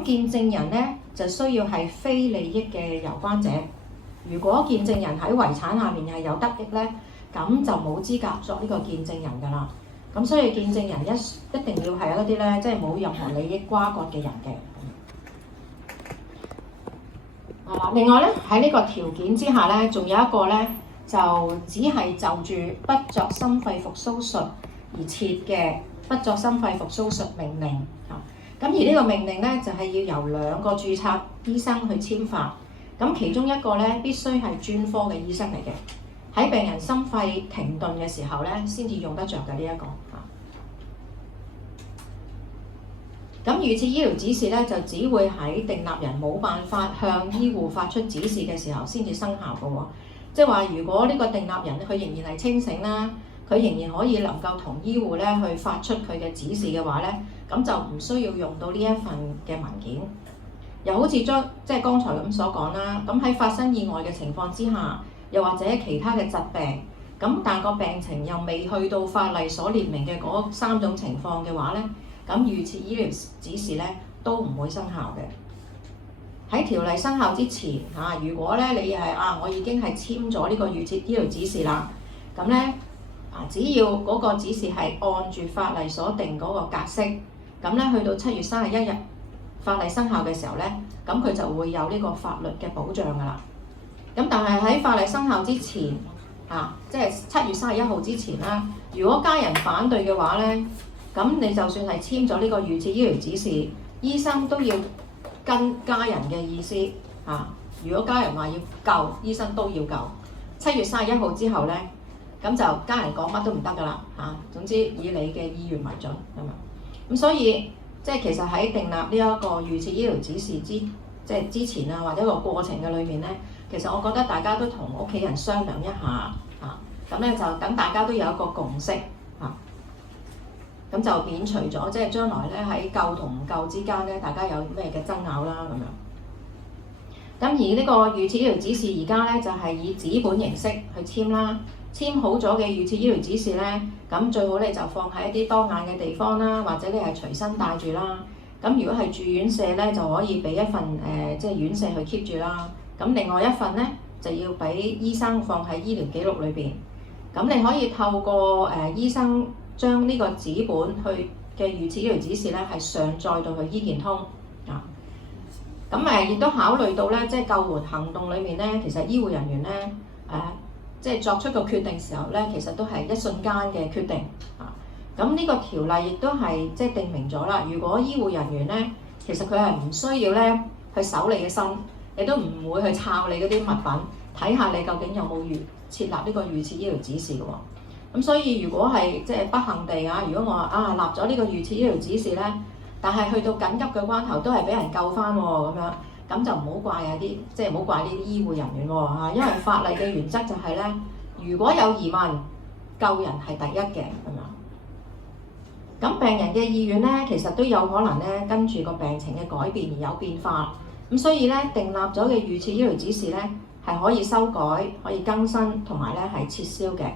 咁見證人咧就需要係非利益嘅有關者。如果見證人喺遺產下面係有得益咧，咁就冇資格作呢個見證人㗎啦。咁所以見證人一定要係一啲咧，即係冇任何利益瓜葛嘅人嘅。另外咧喺呢個條件之下咧，仲有一個咧就只係就住不作心肺復甦術而設嘅不作心肺復甦術命令嚇。咁而呢個命令咧就係要由2個註冊醫生去簽發。咁其中一個咧必須係專科嘅醫生嚟嘅，喺病人心肺停頓嘅時候咧先至用得着嘅呢一個嚇。咁預設醫療指示咧就只會喺訂立人冇辦法向醫護發出指示嘅時候先至生效嘅喎。即係話如果呢個訂立人佢仍然係清醒啦，佢仍然可以能夠同醫護咧去發出佢嘅指示嘅話咧，咁就唔需要用到呢一份嘅文件。又好似即係剛才咁所講啦，咁喺發生意外嘅情況之下，又或者其他嘅疾病，咁但個病情又未去到法例所列明嘅嗰3種情況嘅話咧，咁預設醫療指示咧都唔會生效嘅。喺條例生效之前嚇，如果咧你係我已經係簽咗呢個預設醫療指示啦，咁咧只要嗰個指示係按住法例所定嗰個格式，咁咧去到7月31日。法例生效嘅時候咧，咁佢就會有呢個法律嘅保障㗎啦。咁但係喺法例生效之前，即係7月31號之前啦，如果家人反對嘅話咧，咁你就算係簽咗呢個預設醫療指示，醫生都要跟家人嘅意思如果家人話要救，醫生都要救。7月31號之後咧，咁就家人講乜都唔得㗎啦總之以你嘅意願為準咁啊。咁所以即係其實喺訂立呢一個預設醫療指示之前或者個過程嘅裏面咧，其實我覺得大家都同屋企人商量一下咁咧就等大家都有一個共識咁就免除咗即係將來咧喺救同唔救之間咧，大家有咩嘅爭拗啦咁樣。咁而呢個預設醫療指示而家咧就係以紙本形式去簽啦。簽好咗嘅預設醫療指示咧，咁最好你就放喺一啲當眼嘅地方啦，或者你係隨身帶住啦。咁如果係住院舍咧，就可以俾一份即係院舍去 keep 住啦。咁另外一份咧就要俾醫生放喺醫療記錄裏邊。咁你可以透過醫生將呢個紙本去嘅預設醫療指示咧係上載到去醫健通咁亦都考慮到咧，即係救援行動裏面咧，其實醫護人員咧即係作出個決定時候咧，其實都係一瞬間嘅決定咁呢個條例亦都係即係定明咗啦。如果醫護人員咧，其實佢係唔需要咧去搜你嘅身，亦都唔會去抄你嗰啲物品，睇下你究竟有冇設立呢個預設醫療指示嘅喎。咁所以如果係即係不幸地如果我話立咗呢個預設醫療指示咧，但係去到緊急嘅關頭都係俾人救翻喎咁樣。咁就唔好怪即係唔好怪呢啲醫護人員喎因為法例嘅原則就係咧，如果有疑問，救人係第一嘅咁樣。咁病人嘅意願咧，其實都有可能咧跟住個病情嘅改變而有變化。咁所以咧，訂立咗嘅預設醫療指示咧係可以修改、可以更新同埋咧係撤銷嘅。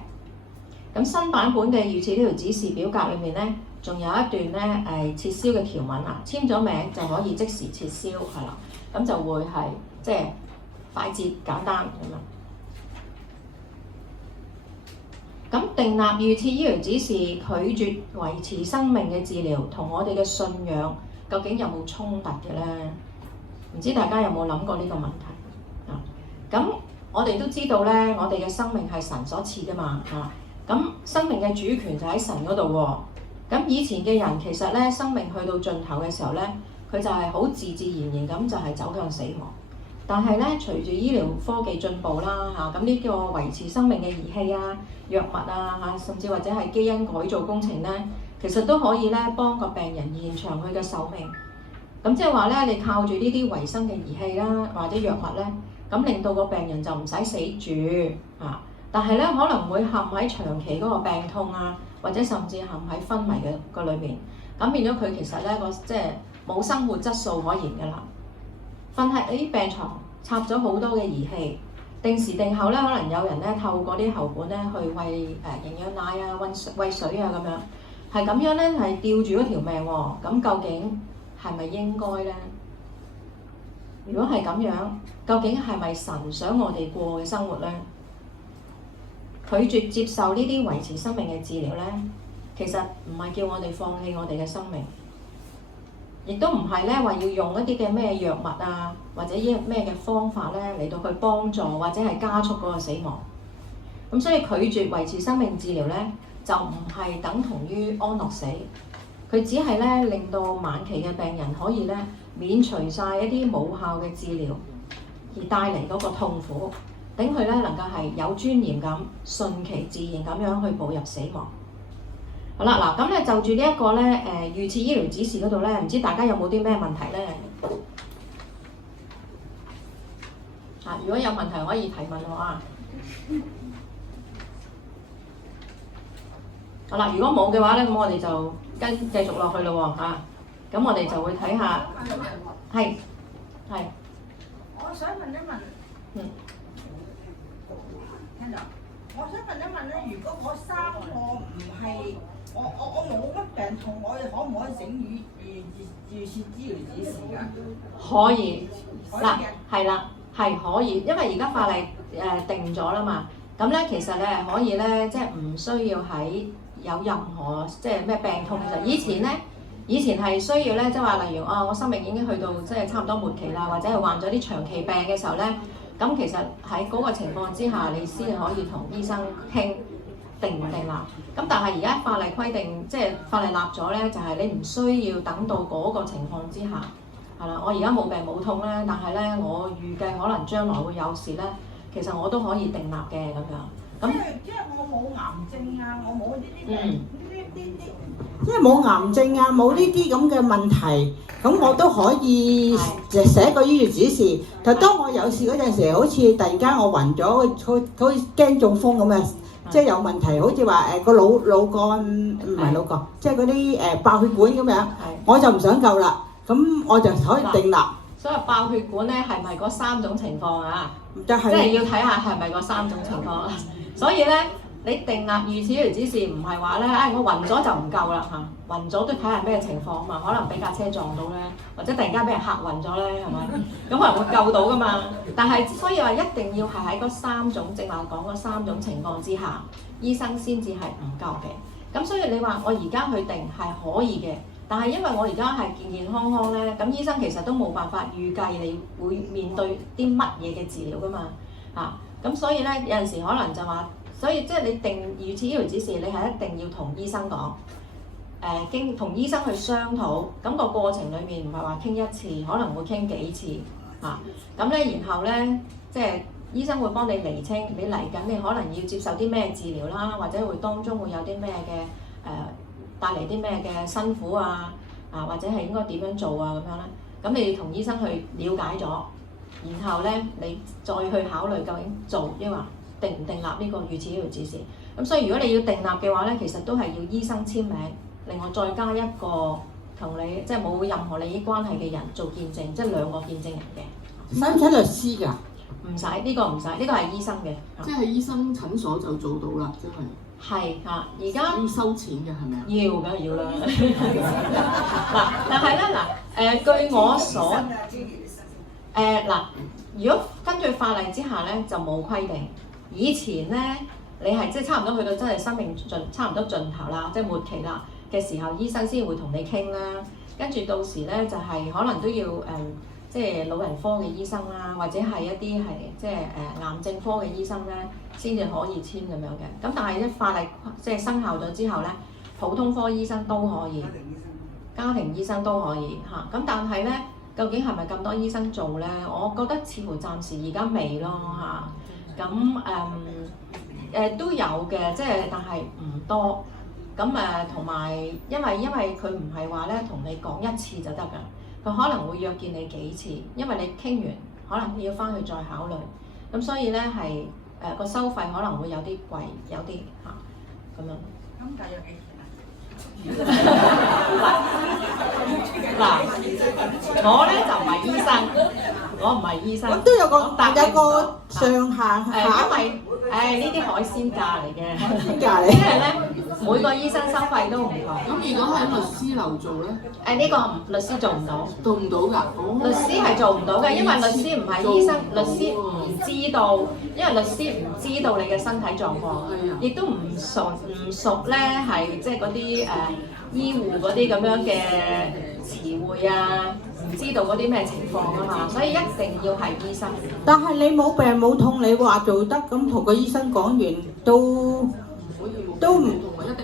咁新版本嘅預設醫療指示表格裏面咧，仲有一段咧撤銷嘅條文簽咗名就可以即時撤銷係啦。咁就會係即係快捷簡單咁樣。咁訂立預設醫療指示拒絕維持生命嘅治療，同我哋嘅信仰究竟有冇衝突嘅咧？唔知大家有冇諗過呢個問題咁我哋都知道咧，我哋嘅生命係神所賜㗎嘛咁生命嘅主權就喺神嗰度喎。咁以前嘅人其實咧，生命去到盡頭嘅時候咧，佢就係好自然咁就係走向死亡。但係咧，隨住醫療科技進步啦咁呢個維持生命嘅儀器藥物甚至或者係基因改造工程咧，其實都可以咧幫個病人延長佢嘅壽命。咁即係話咧，你靠住呢啲維生嘅儀器啦，或者藥物咧，咁令到個病人就唔使死住但係咧可能會陷喺長期嗰個病痛或者甚至陷喺昏迷嘅個裏面。咁變咗佢其實咧即係冇生活質素可言㗎啦。瞓喺啲病床，插咗好多嘅儀器，定時定候咧，可能有人咧透過啲喉管咧去餵營養奶餵水咁樣，係咁樣咧係吊住嗰條命喎。咁究竟係咪應該咧？如果係咁樣，究竟係咪神想我哋過嘅生活呢？拒絕接受呢啲維持生命嘅治療呢，其實唔係叫我哋放棄我哋嘅生命，亦都唔係咧話要用一啲嘅咩藥物啊，或者咩嘅方法咧嚟到去幫助或者係加速嗰個死亡。咁所以拒絕維持生命治療咧，就唔係等同於安樂死，佢只係咧令到晚期嘅病人可以咧免除晒一啲冇效嘅治療而帶嚟嗰個痛苦，等佢咧能夠係有尊嚴咁順其自然咁樣去步入死亡。好啦，嗱咁咧就住呢一個咧預設醫療指示嗰度咧，唔知大家有冇啲咩問題咧？如果有問題可以提問我啊。好啦，如果冇嘅話咧，咁我哋就繼續落去咯喎嚇。咁我哋就會睇下，係。我想問一問，聽到？我想問一問咧，如果我三個唔係我冇乜病痛，我哋可唔可以整預設醫療指示㗎？可以，嗱係啦，係可以，因為而家法例定咗啦嘛。咁咧其實你係可以咧，即係唔需要喺有任何即係咩病痛嘅時候。以前係需要咧，即係話例如我生命已經去到即係差唔多末期啦，或者係患咗啲長期病嘅時候咧，咁其實喺嗰個情況之下，你先可以同醫生傾定唔定立。咁但係而家法例規定，即係法例立咗咧，就係你唔需要等到嗰個情況之下，係啦。我而家冇病冇痛咧，但係咧我預計可能將來會有事咧，其實我都可以定立嘅咁樣。咁即係我冇癌症啊，我冇呢啲病，即係冇癌症啊，冇呢啲咁嘅問題，咁我都可以寫個醫療指示。但當我有事嗰陣時，好似突然間我暈咗，好似驚中風咁嘅，即係有問題，好似話個腦幹唔係腦幹，即係嗰啲爆血管咁樣，我就唔想救啦，咁我就可以定立。所以爆血管咧係咪嗰3種情況啊？即係要睇下係咪嗰3種情況。所以咧，你訂立預設醫療指示唔係話咧，我暈咗就唔救啦嚇，暈咗都睇下咩情況啊嘛，可能俾架車撞到咧，或者突然間俾人嚇暈咗咧，係咪？咁可能會救到噶嘛。但係所以話一定要係喺嗰3種，正話講嗰3種情況之下，醫生先至係唔救嘅。咁所以你話我而家去定係可以嘅，但係因為我而家係健健康康咧，咁醫生其實都冇辦法預計你會面對啲乜嘢嘅治療噶嘛嚇。咁所以咧有陣時可能就話，所以即係你定預設醫療指示，你係一定要同醫生講，經同醫生去商討。咁個過程裡面唔係話傾一次，可能會傾幾次嚇。咁咧然後咧，即係醫生會幫你釐清你嚟緊你可能要接受啲咩治療啦，或者會當中會有啲咩嘅帶嚟啲咩嘅辛苦啊，或者係應該點樣做啊咁樣咧。咁你要同醫生去了解咗。然後咧，你再去考慮究竟做抑或定唔定立呢個預設醫療指示。咁所以如果你要定立嘅話咧，其實都係要醫生簽名，另外再加一個同你即係冇任何利益關係嘅人做見證，即係2個見證人嘅。使唔使律師㗎？唔使，呢個唔使，呢個係醫生嘅。即係醫生診所就做到啦，即係。係嚇，而家要收錢嘅係咪啊？要㗎，要啦。嗱，但係咧據我所如果根據法例之下咧，就冇規定。以前咧，你係即係差唔多去到真係生命差唔多盡頭啦，即係末期啦嘅時候，醫生先會同你傾啦。跟住到時咧，就係可能都要即係老人科嘅醫生啦，或者係一啲係即係癌症科嘅醫生咧，先至可以簽咁樣嘅。咁但係咧，法例即係生效咗之後咧，普通科醫生都可以，家庭醫生都可以嚇。咁但係咧，究竟係咪咁多醫生做咧？我覺得似乎暫時而家未咯嚇。咁都有嘅，即係但係唔多。咁同埋因為佢唔係話咧同你講一次就得㗎，佢可能會約見你幾次，因為你傾完可能你要翻去再考慮。咁所以咧係個收費可能會有啲貴，有啲嚇咁樣。咁大約幾錢啊？嗱，我咧就唔係醫生，我唔係醫生。咁都有個上限因為呢啲海鮮價嚟嘅，海鮮價嚟。即係咧每個醫生收費都唔同。咁如果喺律師樓做咧？呢個律師做唔到，做唔到㗎。律師係做唔到嘅，因為律師唔係醫生，律師唔知道，因為律師唔知道你嘅身體狀況，亦都唔熟咧，係即係嗰啲醫護嗰啲咁樣嘅詞彙啊，唔知道嗰啲咩情況啊嘛，所以一定要係醫生。但係你冇病冇痛，你話做得咁同個醫生講完都唔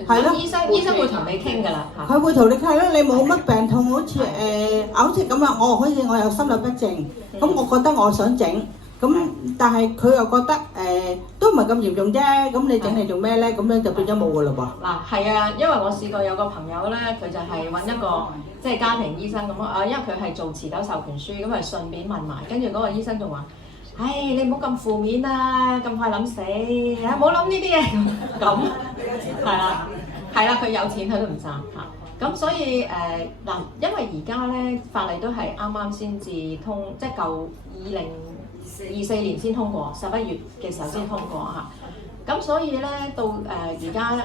係咯。醫生會同你傾㗎啦嚇。佢會同你傾啦，你冇乜病痛，好似咁樣，好似我有心律不正，咁我覺得我想整，咁但係佢又覺得都唔係咁嚴重啫，咁你整嚟做咩咧？咁樣就變咗冇㗎嘞噃。嗱係啊，因為我試過有個朋友咧，佢就係揾一個即係家庭醫生咁啊，因為佢係做持久授權書，咁咪順便問埋，跟住嗰個醫生仲話：唉，你唔好咁負面啊，咁快諗死，唔好諗呢啲嘢咁，係啦，佢有錢佢都唔賺嚇。咁所以嗱，因為而家咧法例都係啱啱先至通，即係舊2024年先通過，11月嘅時候先通過嚇。咁所以咧到而家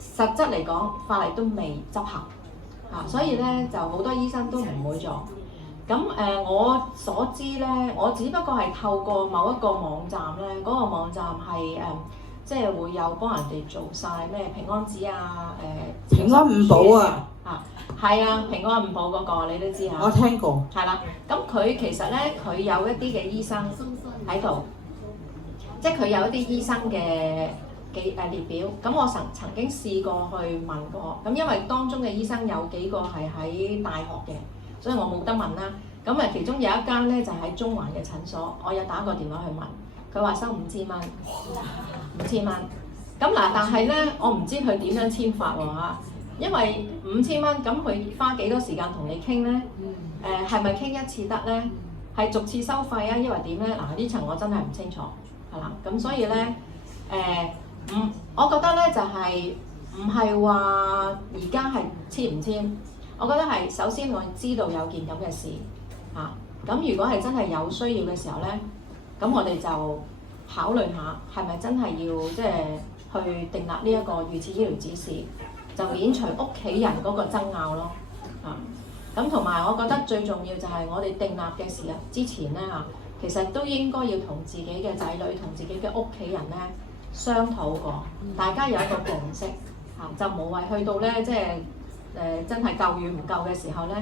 實質嚟講，法例都未執行嚇，所以咧就好多醫生都唔會做。咁我所知咧，我只不過係透過某一個網站咧，嗰個網站係即係會有幫人哋做晒咩平安紙啊，平安五寶啊，係啊，平安五寶嗰個你都知嚇。我聽過。係啦，咁佢其實咧，佢有一啲嘅醫生喺度，即係佢有一啲醫生嘅列表。咁我曾經試過去問過，咁因為當中嘅醫生有幾個係喺大學嘅，所以我冇得問啦。咁其中有一間咧就喺中環嘅診所，我有打個電話去問，佢話收5000蚊，5000蚊。咁嗱，但係咧，我唔知佢點樣簽法喎嚇，因為5000蚊，咁佢花幾多時間同你傾咧？係咪傾一次得咧？係逐次收費啊，抑或點咧？嗱，呢層我真係唔清楚，係啦。咁所以咧，我覺得咧就係唔係話而家係簽唔簽？我覺得係首先我知道有件咁嘅事嚇，咁如果係真係有需要嘅時候咧，咁我哋就考慮下係咪真係要即係去訂立呢一個預設醫療指示，就免除屋企人嗰個爭拗咯嚇。咁同埋我覺得最重要就係我哋訂立嘅時候之前咧嚇，其實都應該要同自己嘅仔女同自己嘅屋企人咧商討過，大家有一個共識嚇，就無謂去到咧即係真係夠與唔夠嘅時候咧，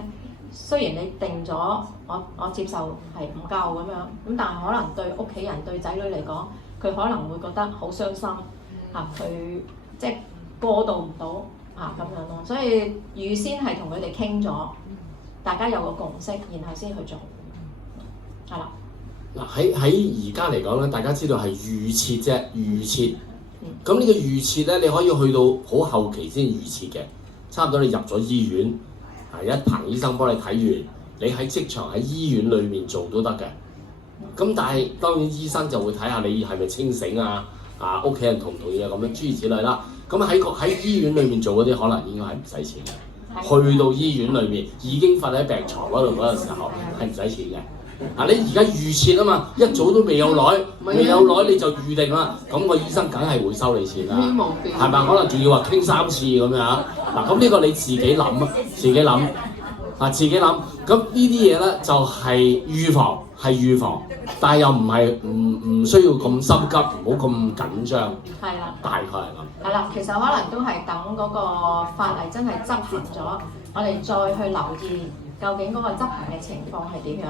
雖然你定咗我接受係唔夠咁樣，咁但係可能對屋企人對仔女嚟講，佢可能會覺得好傷心嚇，佢即係過渡唔到嚇咁樣咯，所以預先係同佢哋傾咗，大家有個共識，然後先去做，係啦。嗱喺而家嚟講咧，大家知道係預設啫，預設。咁呢個預設咧，你可以去到好後期先預設嘅，差唔多你入咗醫院，一棚醫生幫你睇完，你喺職場喺醫院裏面做都得嘅。咁但係當然醫生就會睇下你係咪清醒啊，屋企人同唔同意啊咁樣諸如此類啦。咁喺醫院裏面做嗰啲可能應該係唔使錢嘅。去到醫院裏面已經瞓喺病床嗰度嗰個時候係唔使錢嘅。你而家預設啊嘛，一早都未有耐你就預定啦，咁個醫生梗係會收你錢啦，係咪？可能仲要話傾3次咁樣嗱，咁呢個你自己諗，自己諗。咁呢啲嘢咧就係預防，但係又唔需要咁心急，唔好咁緊張。係啦，大概係咁。係啦，其實可能都係等嗰個法例真係執行咗，我哋再去留意究竟嗰個執行嘅情況係點樣。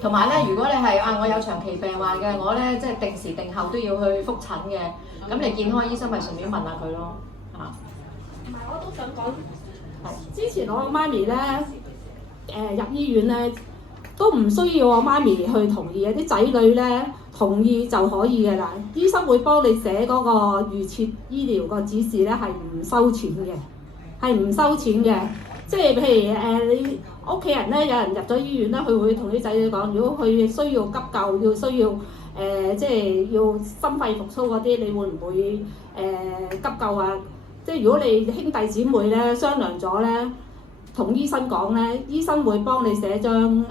同埋咧，如果你係我有長期病患嘅，我咧即係定時定候都要去覆診嘅，咁你健康醫生咪順便問下佢咯，同埋我都想講，之前我媽咪咧入醫院咧，都唔需要我媽咪去同意嘅，啲仔女咧同意就可以嘅啦。醫生會幫你寫嗰個預設醫療個指示咧，係唔收錢嘅，即係譬如你屋企人咧，有人入咗醫院咧，佢會同啲仔女講，如果佢需要急救，需要即係要心肺復甦嗰啲，你會唔會急救啊？即係如果你兄弟姊妹咧商量咗咧，同醫生講咧，醫生會幫你寫張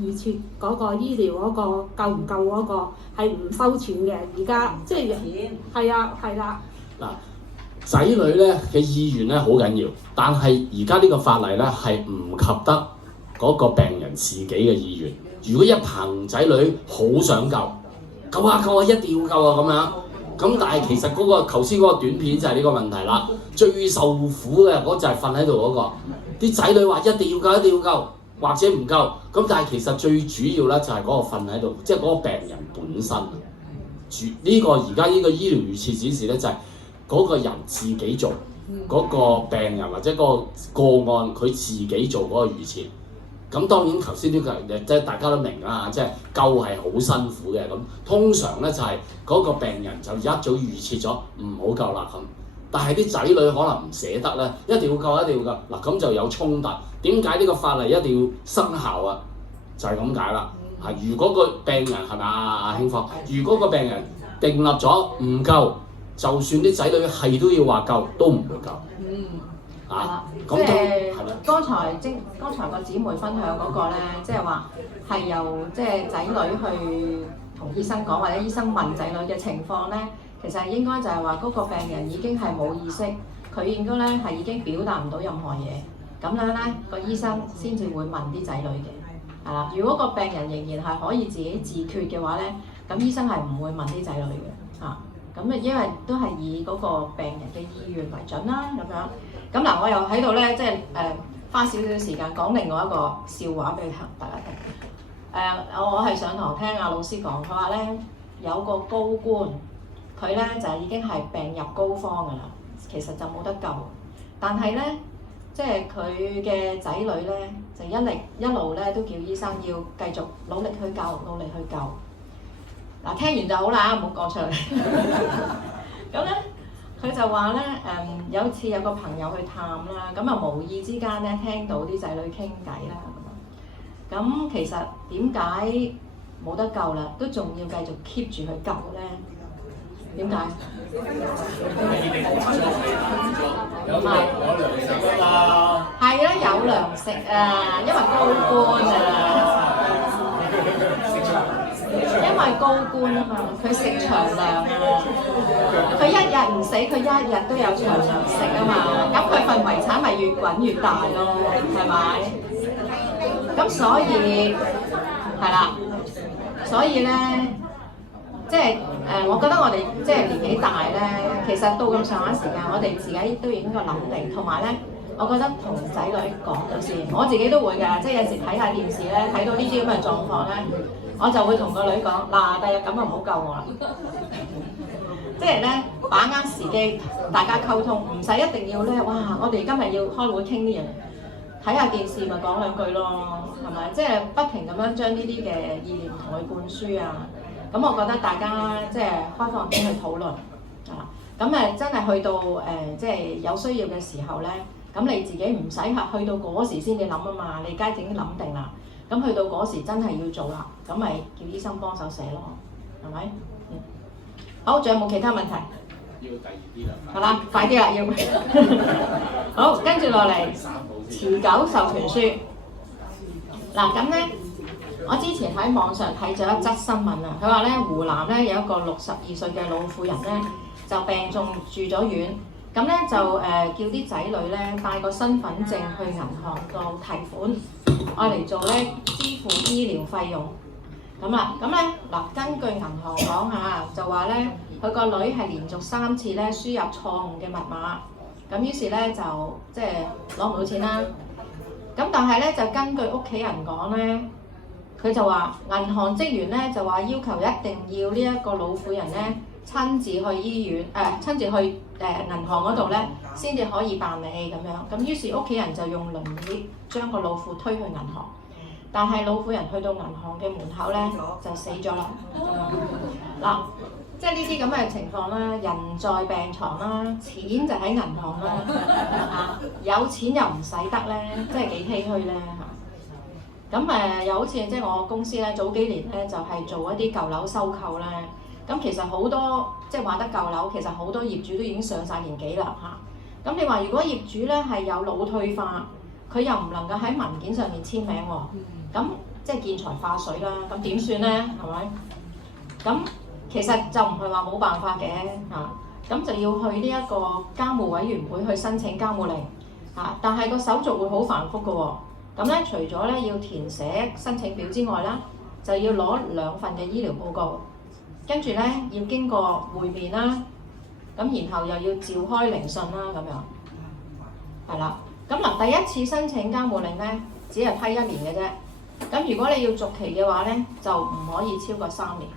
預設嗰個醫療嗰個夠唔夠嗰個係唔收錢嘅。而家即係係啦。嗱，仔女咧嘅意願咧好緊要，但係而家呢個法例咧係唔及得嗰個病人自己嘅意願。如果一棚仔女好想救，救啊救啊，一定要救啊咁樣。咁但係其實嗰個頭先嗰個短片就係呢個問題啦。最受苦嘅嗰就係瞓喺度嗰個，啲仔女話一定要救，一定要救，或者唔救。咁但係其實最主要咧就係嗰個瞓喺度，即係嗰個病人本身。呢個而家呢個醫療預設指示咧就係嗰個人自己做，嗰個病人或者個案佢自己做嗰個預設。咁當然頭先呢個即係大家都明啦，即係救係好辛苦嘅。咁通常咧就係嗰個病人就一早預設咗唔好救啦咁。但係啲仔女可能唔捨得咧，一定要救，一定要救嗱，咁就有衝突。點解呢個法例一定要生效啊？就係咁解啦。係如果個病人係咪阿興芳？如果個病人訂立咗唔救，就算啲仔女係都要話救，都唔會救。啊，咁即係係啦。剛才個姊妹分享嗰個咧，即係話係由即係仔女去同醫生講，或者醫生問仔女嘅情況咧，其實應該就係話嗰個病人已經係冇意識，佢應該咧係已經表達唔到任何嘢，咁樣咧個醫生先至會問啲仔女嘅，係啦。如果個病人仍然係可以自己自決嘅話咧，咁醫生係唔會問啲仔女嘅，嚇。咁因為都係以嗰個病人嘅意願為準啦，咁樣。咁嗱，我又喺度咧，即係花少少時間講另外一個笑話俾大家聽。我係上堂聽阿老師講，佢話咧有個高官，佢咧就已經係病入膏肓㗎啦，其實就冇得救。但係咧，即係佢嘅仔女咧，就一路咧都叫醫生要繼續努力去救，努力去救。嗱，聽完就好啦，唔好講出嚟。咁咧。佢就話咧，有次有個朋友去探啦，咁啊無意之間咧聽到啲仔女傾偈啦，咁其實點解冇得救啦，都仲要繼續 keep 住去救咧？點解？唔係，係啦，有糧食啊，因為高官啊。因為高官啊嘛，佢食長糧啊，佢一日唔死，佢一日都有長糧食啊嘛，咁佢份遺產咪越滾越大咯，係咪？咁所以係啦，所以咧，即係我覺得我哋即係年紀大咧，其實到咁上下時間，我哋自己都應該諗定，同埋咧，我覺得同仔女講咗先，我自己都會㗎，即係有時睇下電視咧，睇到呢啲咁嘅狀況咧。我就會同個女講，嗱，第日咁就唔好救我啦。即係咧，把握時機，大家溝通，唔使一定要咧，哇！我哋今日要開會傾啲嘢，睇下電視咪講兩句咯，係咪？即係不停咁樣將呢啲嘅意念同佢灌輸啊。咁我覺得大家即係開放啲去討論啊。咁真係去到即係有需要嘅時候咧，咁你自己唔使去到嗰時先至諗啊嘛，你而家已經諗定啦。咁去到嗰時真係要做啦，咁咪叫醫生幫手寫咯，係咪？好，仲有冇其他問題？要第二啲啦。係啦，快啲啦，要。好，跟住落嚟持久授權書。嗱，咁咧，我之前喺網上睇咗一則新聞啊，佢話咧湖南咧有一個62歲嘅老婦人咧就病重住咗院，咁咧就叫啲仔女咧帶個身份證去銀行度提款。愛嚟做咧支付醫療費用，咁啦，咁咧嗱，根據銀行講下，就話咧佢個女係連續3次咧輸入錯誤嘅密碼，咁於是咧就即係攞唔到錢啦。咁但係咧就根據屋企人講咧，佢就話銀行職員咧就話要求一定要呢一個老婦人咧親自去醫院親自去銀行嗰度咧先至可以辦理咁樣。咁於是屋企人就用輪椅將個老婦推去銀行，但係老婦人去到銀行嘅門口咧就死咗啦。嗱，即係呢啲咁嘅情況啦，人在病床啦，錢就喺銀行啦，有錢又唔使得咧，即係幾唏噓咧嚇。咁又好似即係我公司咧，早幾年咧就係做一啲舊樓收購咧。咁其實好多即係話得舊樓，其實好多業主都已經上晒年紀啦嚇。咁你話如果業主咧係有腦退化，佢又唔能夠喺文件上面簽名喎，咁即係見財化水啦。咁點算咧？係咪？咁其實就唔係話冇辦法嘅嚇。咁就要去呢一個監護委員會去申請監護令但係個手續會好繁複嘅喎。咁咧除咗咧要填寫申請表之外啦，就要攞2份嘅醫療報告，跟住咧要經過會面啦，咁然後又要召開聆訊啦，咁樣係啦。咁嗱，第一次申請監護令咧，只係批1年嘅啫。咁如果你要續期嘅話咧，就唔可以超過3年。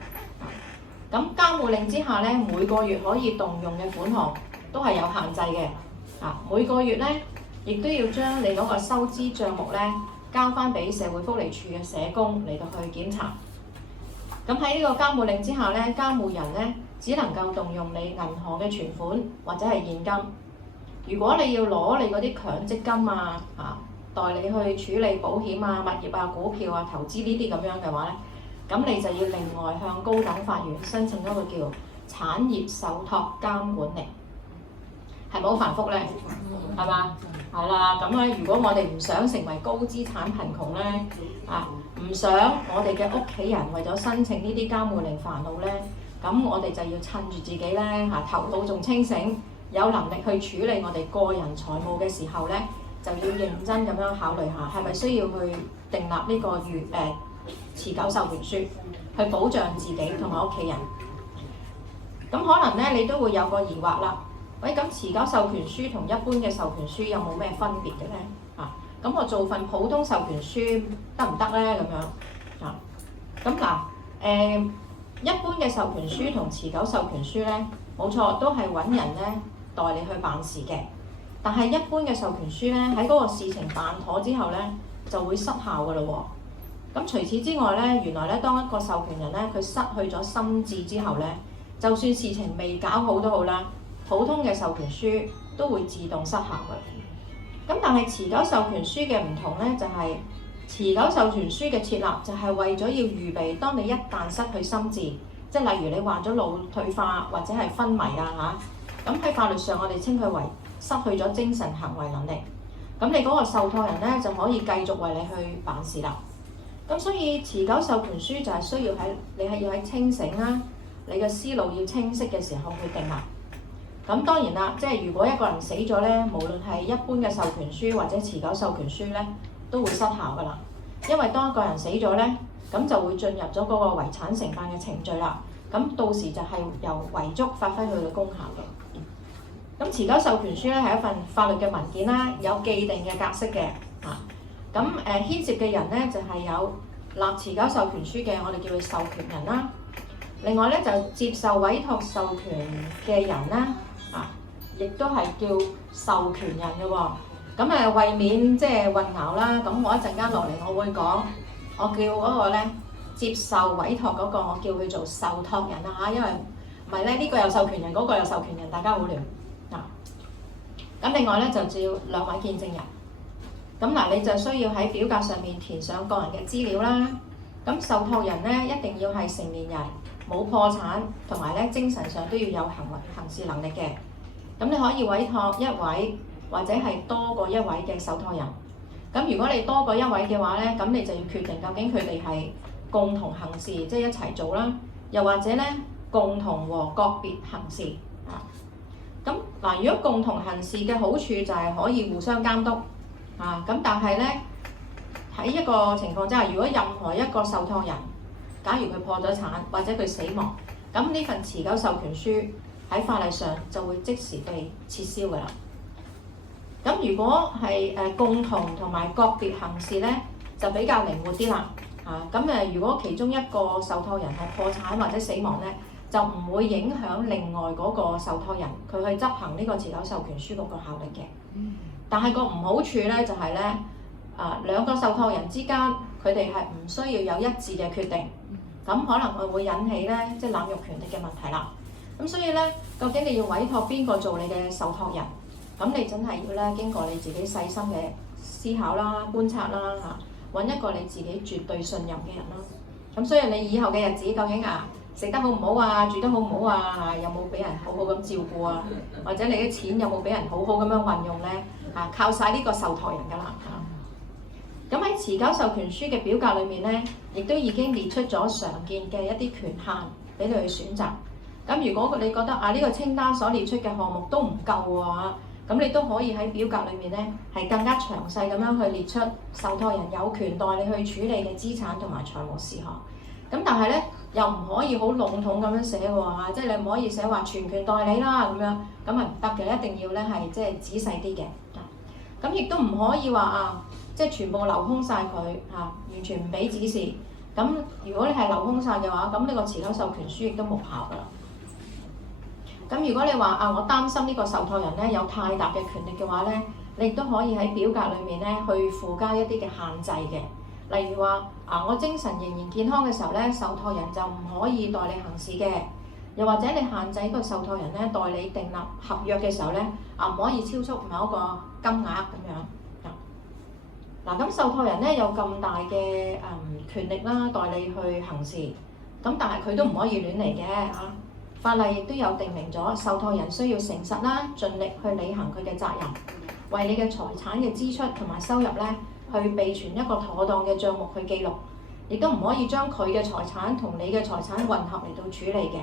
咁監護令之下咧，每個月可以動用嘅款項都係有限制嘅。每個月咧，亦都要將你嗰個收支帳目咧交翻俾社會福利署嘅社工嚟到去檢查。咁喺呢個監護令之下咧，監護人咧只能夠動用你銀行嘅存款或者係現金。如果你要攞你嗰啲強積金代你去處理保險物業股票投資呢啲咁樣嘅話咧，咁你就要另外向高等法院申請一個叫產業受託監管令，係咪好繁複咧？係嘛？係啦，咁咧如果我哋唔想成為高資產貧窮咧，唔想我哋嘅屋企人為咗申請呢啲監護令煩惱咧，咁我哋就要趁住自己咧頭腦仲清醒，有能力去處理我哋個人財務嘅時候咧，就要認真咁樣考慮下，係咪需要去訂立呢個持久授權書，去保障自己同埋屋企人。咁可能咧，你都會有個疑惑啦。喂，咁持久授權書同一般嘅授權書有冇咩分別嘅咧？咁我做份普通授權書得唔得咧？咁樣咁嗱，一般嘅授權書同持久授權書咧，冇錯，都係揾人咧代你去辦事嘅。但係一般嘅授權書咧，喺嗰個事情辦妥之後咧，就會失效㗎咯喎。咁除此之外咧，原來咧，當一個授權人咧，佢失去咗心智之後咧，就算事情未搞好都好啦，普通嘅授權書都會自動失效嘅。咁但係持久授權書嘅唔同咧，就係持久授權書嘅設立就係為咗要預備，當你一旦失去心智，即係例如你患咗腦退化或者係昏迷咁喺法律上我哋稱佢為失去咗精神行為能力。咁你嗰個受託人咧就可以繼續為你去辦事啦。咁所以持久授權書就係需要你係要喺清醒啦，你嘅思路要清晰嘅時候去訂立。咁當然啦，即係如果一個人死咗咧，無論係一般嘅授權書或者持久授權書咧，都會失效㗎啦。因為當一個人死咗咧，咁就會進入咗嗰個遺產承辦嘅程序啦。咁到時就係由遺囑發揮佢嘅功效嘅。咁持久授權書咧係一份法律嘅文件啦，有既定嘅格式嘅咁牽涉嘅人咧就係有立持久授權書嘅，我哋叫佢授權人啦。另外咧就接受委託授權嘅人啦，亦都係叫授權人嘅喎。咁為免即係混淆啦，咁我一陣間落嚟我會講，我叫嗰個咧接受委託嗰個，我叫佢做受託人啦因為唔係咧呢個有授權人，嗰個有授權人，大家好亂咁另外咧就照2位見證人。咁嗱，你就需要喺表格上面填上個人嘅資料啦。咁受託人咧一定要係成年人，冇破產，同埋咧精神上都要有行事能力嘅。咁你可以委託1位或者係多過1位嘅受託人。咁如果你多過1位嘅話咧，咁你就要決定究竟佢哋係共同行事，即係一齊做啦，又或者咧共同和個別行事咁嗱，如果共同行事嘅好處就係可以互相監督咁但係咧喺一個情況之下，如果任何一個受託人，假如佢破咗產或者佢死亡，咁呢份持久授權書喺法例上就會即時被撤銷㗎啦。咁如果係共同同埋個別行事咧，就比較靈活啲啦咁如果其中一個受託人係破產或者死亡咧，就唔會影響另外嗰個受託人佢去執行呢個持久授權書嗰個效力嘅。但係個唔好處咧就係咧兩個受託人之間佢哋係唔需要有一致嘅決定，咁可能會引起咧即係濫用權力嘅問題啦。咁所以咧，究竟你要委託邊個做你嘅受託人？咁你真係要咧經過你自己細心嘅思考啦、觀察啦揾一個你自己絕對信任嘅人啦。咁所以你以後嘅日子究竟食得好唔好住得好唔好有冇俾人好好咁照顧或者你嘅錢有冇俾人好好咁樣運用咧靠晒呢個受託人㗎啦咁喺持久授權書嘅表格裏面咧，亦都已經列出咗常見嘅一啲權限俾你去選擇。咁如果你覺得呢個清單所列出嘅項目都唔夠嘅話，咁你都可以喺表格裏面咧係更加詳細咁樣去列出受託人有權代你去處理嘅資產同埋財務事項。咁但係咧又唔可以好籠統咁樣寫喎，即係你唔可以寫話全權代理啦咁樣，咁係唔得嘅，一定要咧係即係仔細啲嘅。咁亦都唔可以話即係全部留空晒佢完全唔俾指示。咁如果你係留空晒嘅話，咁呢個持久授權書亦都無效㗎啦。咁如果你話我擔心呢個受託人咧有太大嘅權力嘅話咧，你亦都可以喺表格裏面咧去附加一啲嘅限制嘅。例如話我精神仍然健康嘅時候咧，受託人就唔可以代理行事嘅。又或者你限制個受託人咧代理訂立合約嘅時候咧唔可以超出某一個金額咁樣。咁受託人咧有咁大嘅權力啦，代理去行事，咁但係佢都唔可以亂嚟嘅法例亦都有定明咗，受託人需要誠實啦，盡力去履行佢嘅責任，為你嘅財產嘅支出同埋收入咧，去備存一個妥當嘅帳目去記錄，亦都唔可以將佢嘅財產同你嘅財產混合嚟到處理嘅。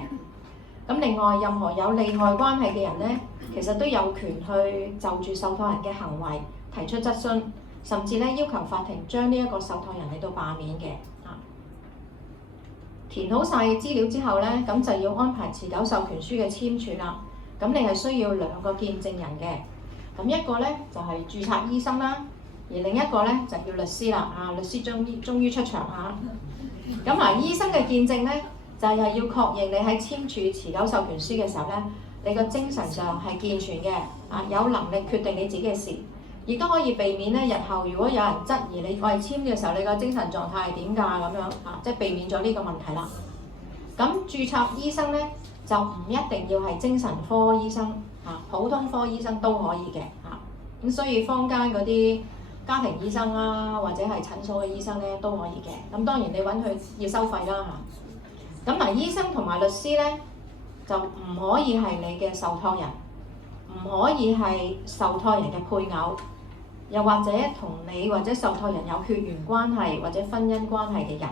咁另外，任何有利害關係嘅人咧，其實都有權去就住受託人嘅行為提出質詢，甚至咧要求法庭將呢一個受託人嚟到罷免嘅。填好晒資料之後咧，咁就要安排持久授權書嘅簽署啦。咁你係需要2個見證人嘅。咁一個咧就係註冊醫生啦，而另一個咧就叫律師啦。律師終於出場咁醫生嘅見證咧就係要確認你喺簽署持久授權書嘅時候咧，你個精神上係健全嘅，有能力決定你自己嘅事，亦都可以避免咧日後如果有人質疑你簽嘅時候你個精神狀態係點㗎咁樣即係避免咗呢個問題啦。咁註冊醫生咧就唔一定要係精神科醫生普通科醫生都可以嘅咁所以坊間嗰啲家庭醫生啦，或者係診所嘅醫生咧都可以嘅。咁當然你揾佢要收費啦咁醫生同埋律師咧就唔可以係你嘅受託人，唔可以係受託人嘅配偶，又或者同你或者受託人有血緣關係或者婚姻關係嘅人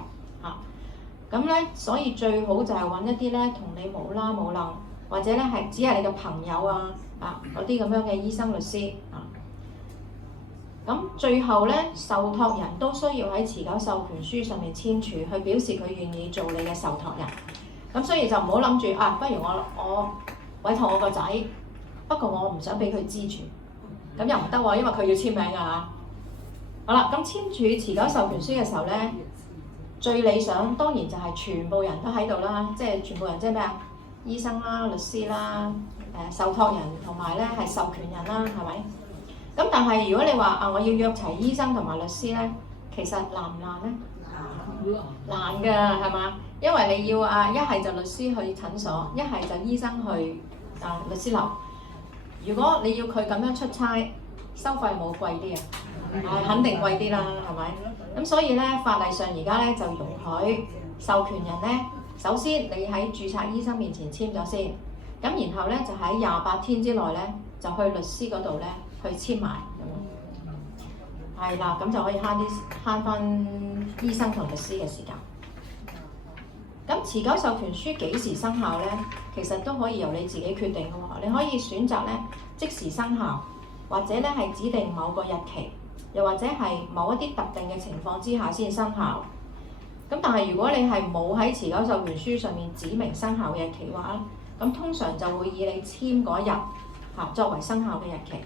咁咧，所以最好就係揾一啲咧同你冇啦冇楞，或者咧係只係你嘅朋友嗰啲咁樣嘅醫生律師咁最後咧，受託人都需要喺持久授權書上面簽署，去表示佢願意做你嘅受託人。咁所以就唔好諗住不如我委託我個仔，不過我唔想俾佢知住，咁又唔得喎，因為佢要簽名㗎好啦，咁簽署持久授權書嘅時候咧，最理想當然就係全部人都喺度啦，即係全部人即係咩醫生啦、律師啦、受託人同埋咧係授權人啦，係咪？咁但係如果你話我要約齊醫生同埋律師咧，其實難唔難咧？難㗎係嘛？因為你要一係就律師去診所，一係就醫生去律師樓。如果你要佢咁樣出差，收費冇貴啲肯定貴啲啦，係咪？咁所以咧，法例上而家咧就容許授權人咧，首先你喺註冊醫生面前簽咗先，咁然後咧就喺28天之內咧就去律師嗰度咧去簽埋咁樣，係啦，咁就可以慳翻醫生同律師嘅時間。咁持久授權書幾時生效咧？其實都可以由你自己決定嘅喎，你可以選擇咧即時生效，或者咧係指定某個日期，又或者係某一啲特定嘅情況之下先生效。咁但係如果你係冇喺持久授權書上面指明生效嘅日期嘅話，咁通常就會以你簽嗰日作為生效嘅日期。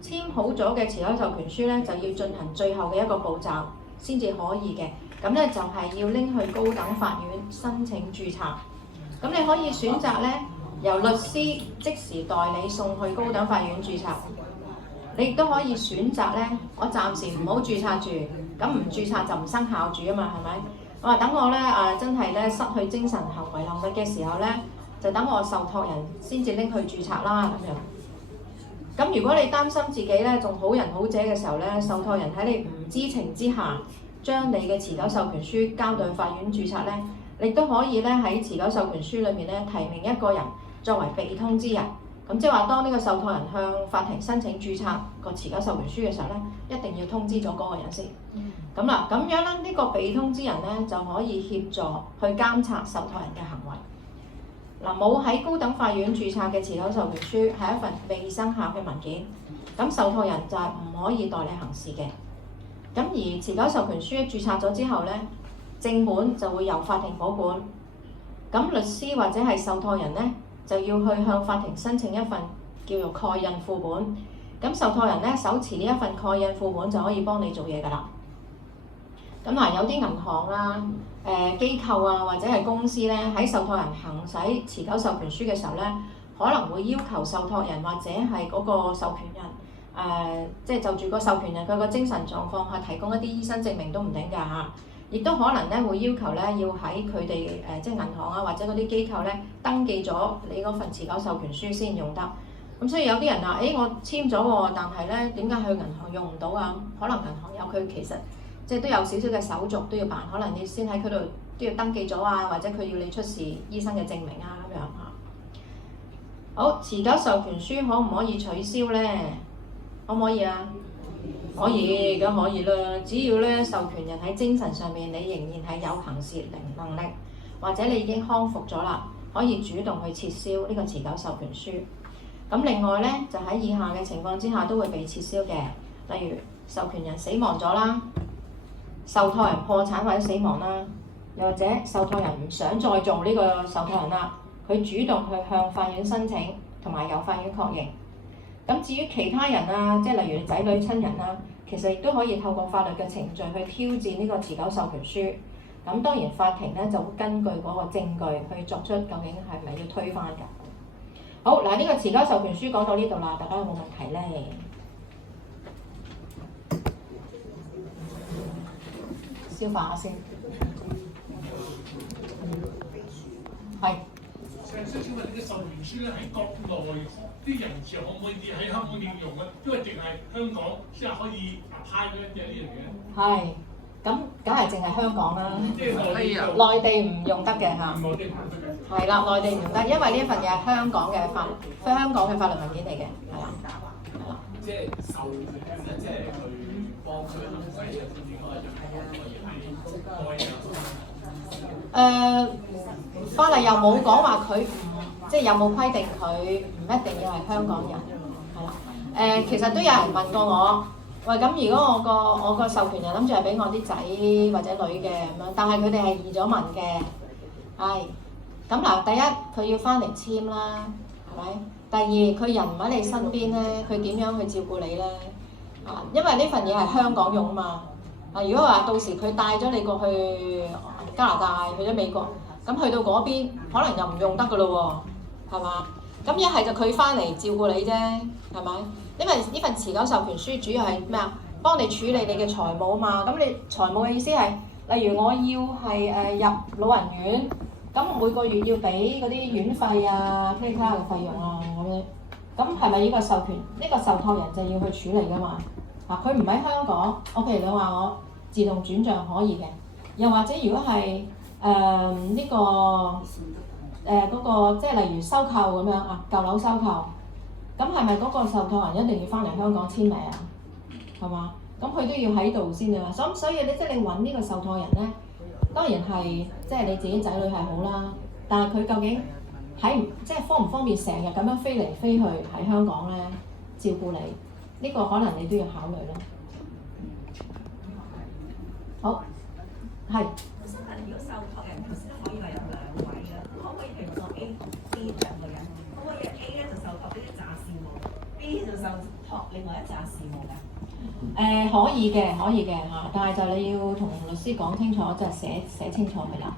簽好咗嘅持久授權書咧，就要進行最後嘅一個步驟先至可以嘅。咁咧就係要拎去高等法院申請註冊。咁你可以選擇咧由律師即時代理送去高等法院註冊。你亦都可以選擇咧，我暫時唔好註冊住，咁唔註冊就唔生效住啊嘛，係咪？我話等我咧真係咧失去精神行為能力嘅時候咧，就等我受託人先至拎去註冊啦咁樣。咁如果你擔心自己咧仲好人好者嘅時候咧，受託人喺你唔知情之下，將你嘅持久授權書交到去法院註冊咧，你都可以咧喺持久授權書裏面咧提名一個人作為被通知人。咁即係話，當呢個受託人向法庭申請註冊個持久授權書嘅時候咧，一定要通知咗嗰個人先。咁啦，咁樣咧，呢個被通知人咧就可以協助去監察受託人嘅行為。嗱，冇喺高等法院註冊嘅持久授權書係一份未生效嘅文件，咁受託人就係唔可以代理行事嘅。咁而持久授權書註冊咗之後咧，正本就會由法庭保管。咁律師或者係受託人咧，就要去向法庭申請一份叫做蓋印副本。咁受託人咧手持呢一份蓋印副本就可以幫你做嘢㗎啦。咁嗱，有啲銀行啊、機構啊或者係公司咧，喺受託人行使持久授權書嘅時候咧，可能會要求受託人或者係嗰個授權人即係就住個授權人佢個精神狀況係提供一啲醫生證明都唔定㗎嚇。亦都可能咧會要求咧要喺佢哋即係銀行啊或者嗰啲機構咧登記咗你嗰份持久授權書先用得。咁所以有啲人話：我簽咗喎，但係咧點解去銀行用唔到啊？可能銀行有佢其實即係都有少少嘅手續都要辦，可能你先喺佢度都要登記咗啊，或者佢要你出示醫生嘅證明啊咁樣嚇。好，持久授權書可唔可以取消咧？可唔可以啊？可以，梗可以啦。只要咧授權人喺精神上面你仍然係有行事能力，或者你已經康復咗啦，可以主動去撤銷呢個持久授權書。咁另外咧，就喺以下嘅情況之下都會被撤銷嘅，例如授權人死亡咗啦，受託人破產或者死亡啦，又或者受託人唔想再做呢個受託人啦，佢主動去向法院申請，同埋由法院確認。咁至於其他人啊，即係例如仔女親人啦，其實亦都可以透過法律嘅程序去挑戰呢個持久授權書。咁當然法庭咧就會根據嗰個證據去作出究竟係咪要推翻㗎。好，嗱，呢個持久授權書講到呢度啦，大家有冇問題咧？消化下先。係。想請問你嘅授權書咧喺國內啲人士可唔可以喺香港應用咧？因為淨係香港先係可以派嗰一樣嘢。係，咁梗係淨係香港啦。即係內地唔用得嘅嚇。內地唔用得嘅。係啦，內地唔用得，因為呢一份嘢係香港嘅法律文件嚟嘅，係啦。即係授權咧，即係佢幫佢行使嘅應該係可以法例又冇講話佢唔，即係有冇規定佢唔一定要係香港人，係啦。其實都有人問過我，喂，咁如果我個授權人諗住係俾我啲仔或者女嘅咁樣，但係佢哋係移咗民嘅，係。咁嗱，第一佢要翻嚟簽啦，係咪？第二佢人唔喺你身邊咧，佢點樣去照顧你咧？啊，因為呢份嘢係香港用啊嘛。啊，如果話到時佢帶咗你過去加拿大，去咗美國，咁去到嗰邊可能又唔用得噶咯喎，係嘛？咁一係就佢翻嚟照顧你啫，係咪？因為呢份持久授權書主要係咩啊？幫你處理你嘅財務啊嘛。咁你財務嘅意思係，例如我要係入老人院。咁每個月要俾嗰啲院費啊、其他嘅費用啊咁樣，咁係咪呢個授權？呢個受託人就要去處理噶嘛？啊，佢唔喺香港 ，OK， 你話我自動轉帳可以嘅，又或者如果係呢個嗰個即係例如收購咁樣啊，舊樓收購，咁係咪嗰個受託人一定要翻嚟香港簽名啊？係嘛？咁佢都要喺度先啊，所以你即係你揾呢個受託人咧。當然係，即係你自己仔女係好啦，但係佢究竟即係方唔方便成日咁樣飛嚟飛去喺香港咧照顧你？呢個可能你都要考慮咯。好，係。我想問，如果受託人頭先可以話有兩位嘅，可唔可以譬如講 A 兩個人？可唔可以 A 咧就受託呢一紮事務 ，B 就受託另外一紮事務㗎？可以嘅嚇，但係就你要同律師講清楚，即係寫清楚佢啦。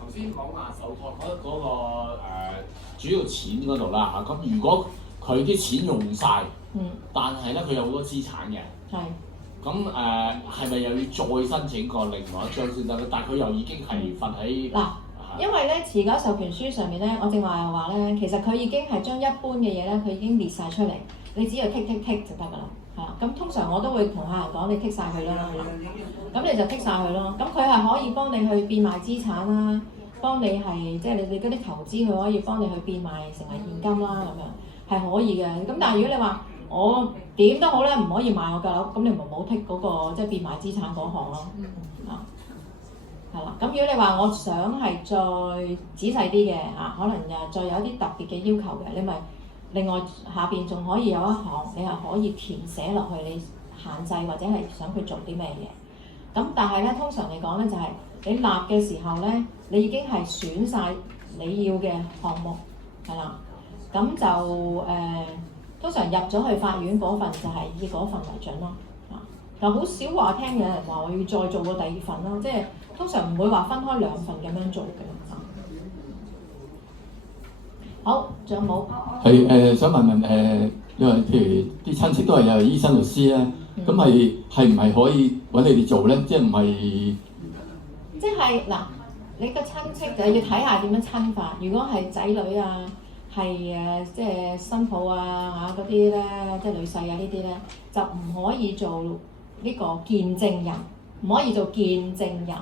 頭先講話受託嗰個主要錢嗰度啦嚇，咁如果佢啲錢用晒，但係咧佢有好多資產嘅，係。咁係咪又要再申請過另外一張先得咧？但係佢又已經係瞓喺嗱，因為咧持久授權書上面咧，我正話又話咧，其實佢已經係將一般嘅嘢咧，佢已經列晒出嚟，你只要剔就得㗎啦。係啦，咁通常我都會同客人講，你剔晒佢啦，咁你就剔晒佢咯。咁佢係可以幫你去變賣資產啦，幫你係即係你嗰啲投資，佢可以幫你去變賣成為現金啦，咁樣係可以嘅。咁但係如果你話我點都好咧，唔可以賣我架樓，咁你咪冇剔嗰個即係變賣資產嗰項咯。係啦。咁如果你話我想係再仔細啲嘅可能再有一啲特別嘅要求嘅，你咪另外下邊仲可以有一行，你係可以填寫落去你限制或者係想佢做啲咩嘢。咁但係咧，通常嚟講咧就係、你立嘅時候咧，你已經係選晒你要嘅項目係啦。咁就通常入咗去法院嗰份就係以嗰份為準咯。就好少話聽有人話我要再做個第二份咯，即係通常唔會話分開兩份咁樣做嘅。好，仲有冇？係想問問因為譬如啲親戚都係有醫生律師咧，咁係唔係可以揾你哋做咧？即係唔係？即係嗱，你個親戚就要睇下點樣親法。如果係仔女啊，係即係新抱啊嗰啲咧，即係女婿啊呢啲咧，就唔可以做呢個見證人，唔可以做見證人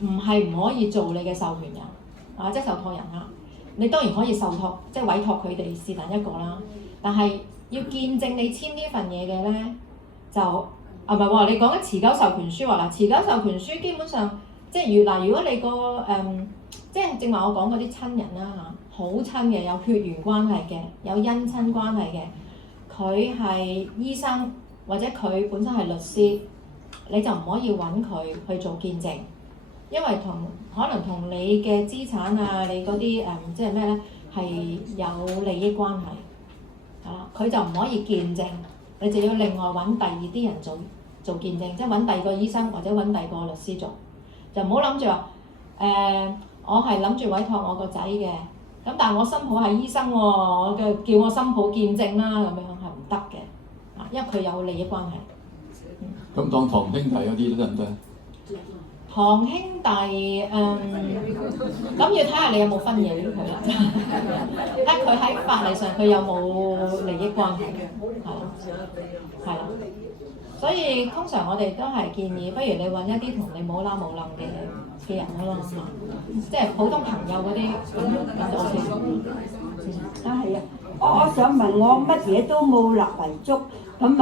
唔係唔可以做你嘅授權人即係受託人你當然可以受託，即係委託佢哋是但一個啦。但係要見證你簽呢份嘢嘅咧，就唔係喎。你講緊持久授權書話嗱，持久授權書基本上即係如果你個即係正話我講嗰啲親人啦好親嘅，有血緣關係嘅，有姻親關係嘅，佢係醫生或者佢本身係律師，你就唔可以揾佢去做見證，因為可能同你嘅資產你嗰啲即係咩咧係有利益關係佢就唔可以見證，你就要另外揾第二啲人做見證，即係揾第二個醫生或者揾第二個律師做，就唔好諗住話我係諗住委託我個仔嘅，咁但係我新抱係醫生喎，我叫我新抱見證啦，咁樣係唔得嘅因為佢有利益關係。咁當堂兄弟嗰啲得唔得？堂兄弟咁要睇下你有冇分嘢俾佢啦，睇佢喺法例上佢有冇利益關係，係啦。所以通常我哋都係建議，不如你揾一啲同你冇拉冇楞嘅人咯，即係普通朋友嗰啲咁就 OK。係啊，我想問我乜嘢都冇立遺囑，咁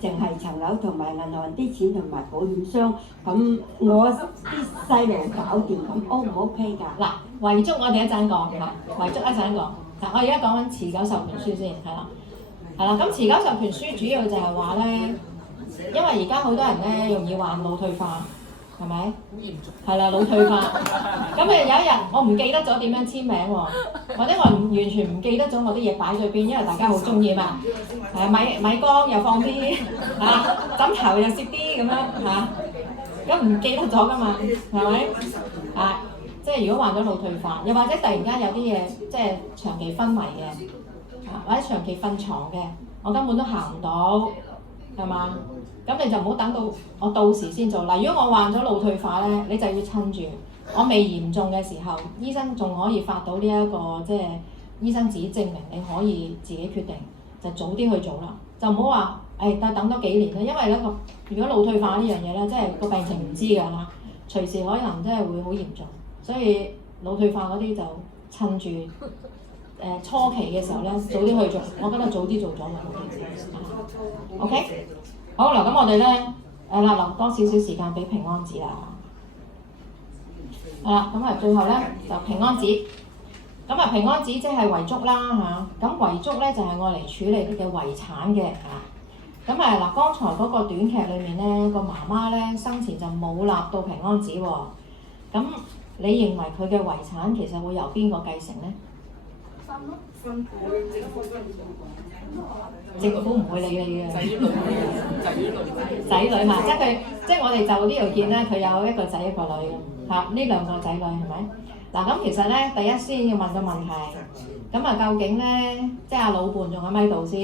淨係層樓同埋銀行啲錢同埋保險箱，咁我啲細路搞掂，咁 O 唔 OK 㗎？嗱，遺囑我哋一陣講嚇，遺囑一陣講。嗱，我而家講緊持久授權書先，係啦。咁持久授權書主要就係話咧，因為而家好多人咧容易患腦退化，係咪？係啦，腦退化。咁有一日我唔記得咗點樣簽名喎，或者我完全唔記得咗我啲嘢擺咗邊，因為大家好中意嘛。米缸又放啲枕頭又攝啲咁樣咁唔記得咗㗎嘛，係咪？即係如果患咗腦退化，又或者突然間有啲嘢即係長期昏迷嘅，或者長期瞓床嘅，我根本都行唔到，係嘛？咁你就唔好等到我到時先做。嗱，如果我患咗腦退化咧，你就要趁住我未嚴重嘅時候，醫生仲可以發到呢一個即係醫生紙證明你可以自己決定，就早啲去做啦。就唔好話等多幾年啦，因為咧如果腦退化呢樣嘢咧，即係個病情唔知㗎隨時可能真係會好嚴重。所以腦退化嗰啲就趁住初期嘅時候咧，早啲去做。我覺得早啲做咗咪 OK。好嗱，咁我哋咧留多少少時間俾平安紙啦。咁最後咧就平安紙。咁平安紙即係遺囑啦咁遺囑咧就係愛嚟處理你嘅遺產嘅咁剛才嗰個短劇裏面咧，個媽媽咧生前就冇立到平安紙喎。咁你認為佢嘅遺產其實會由邊個繼承咧？政府唔會理你嘅。仔女嘛，即係我哋就呢度見咧，佢有一個仔一個女呢兩個仔女係咪？咁其實咧，第一先要問個問題，究竟咧，即係老伴仲喺咪度先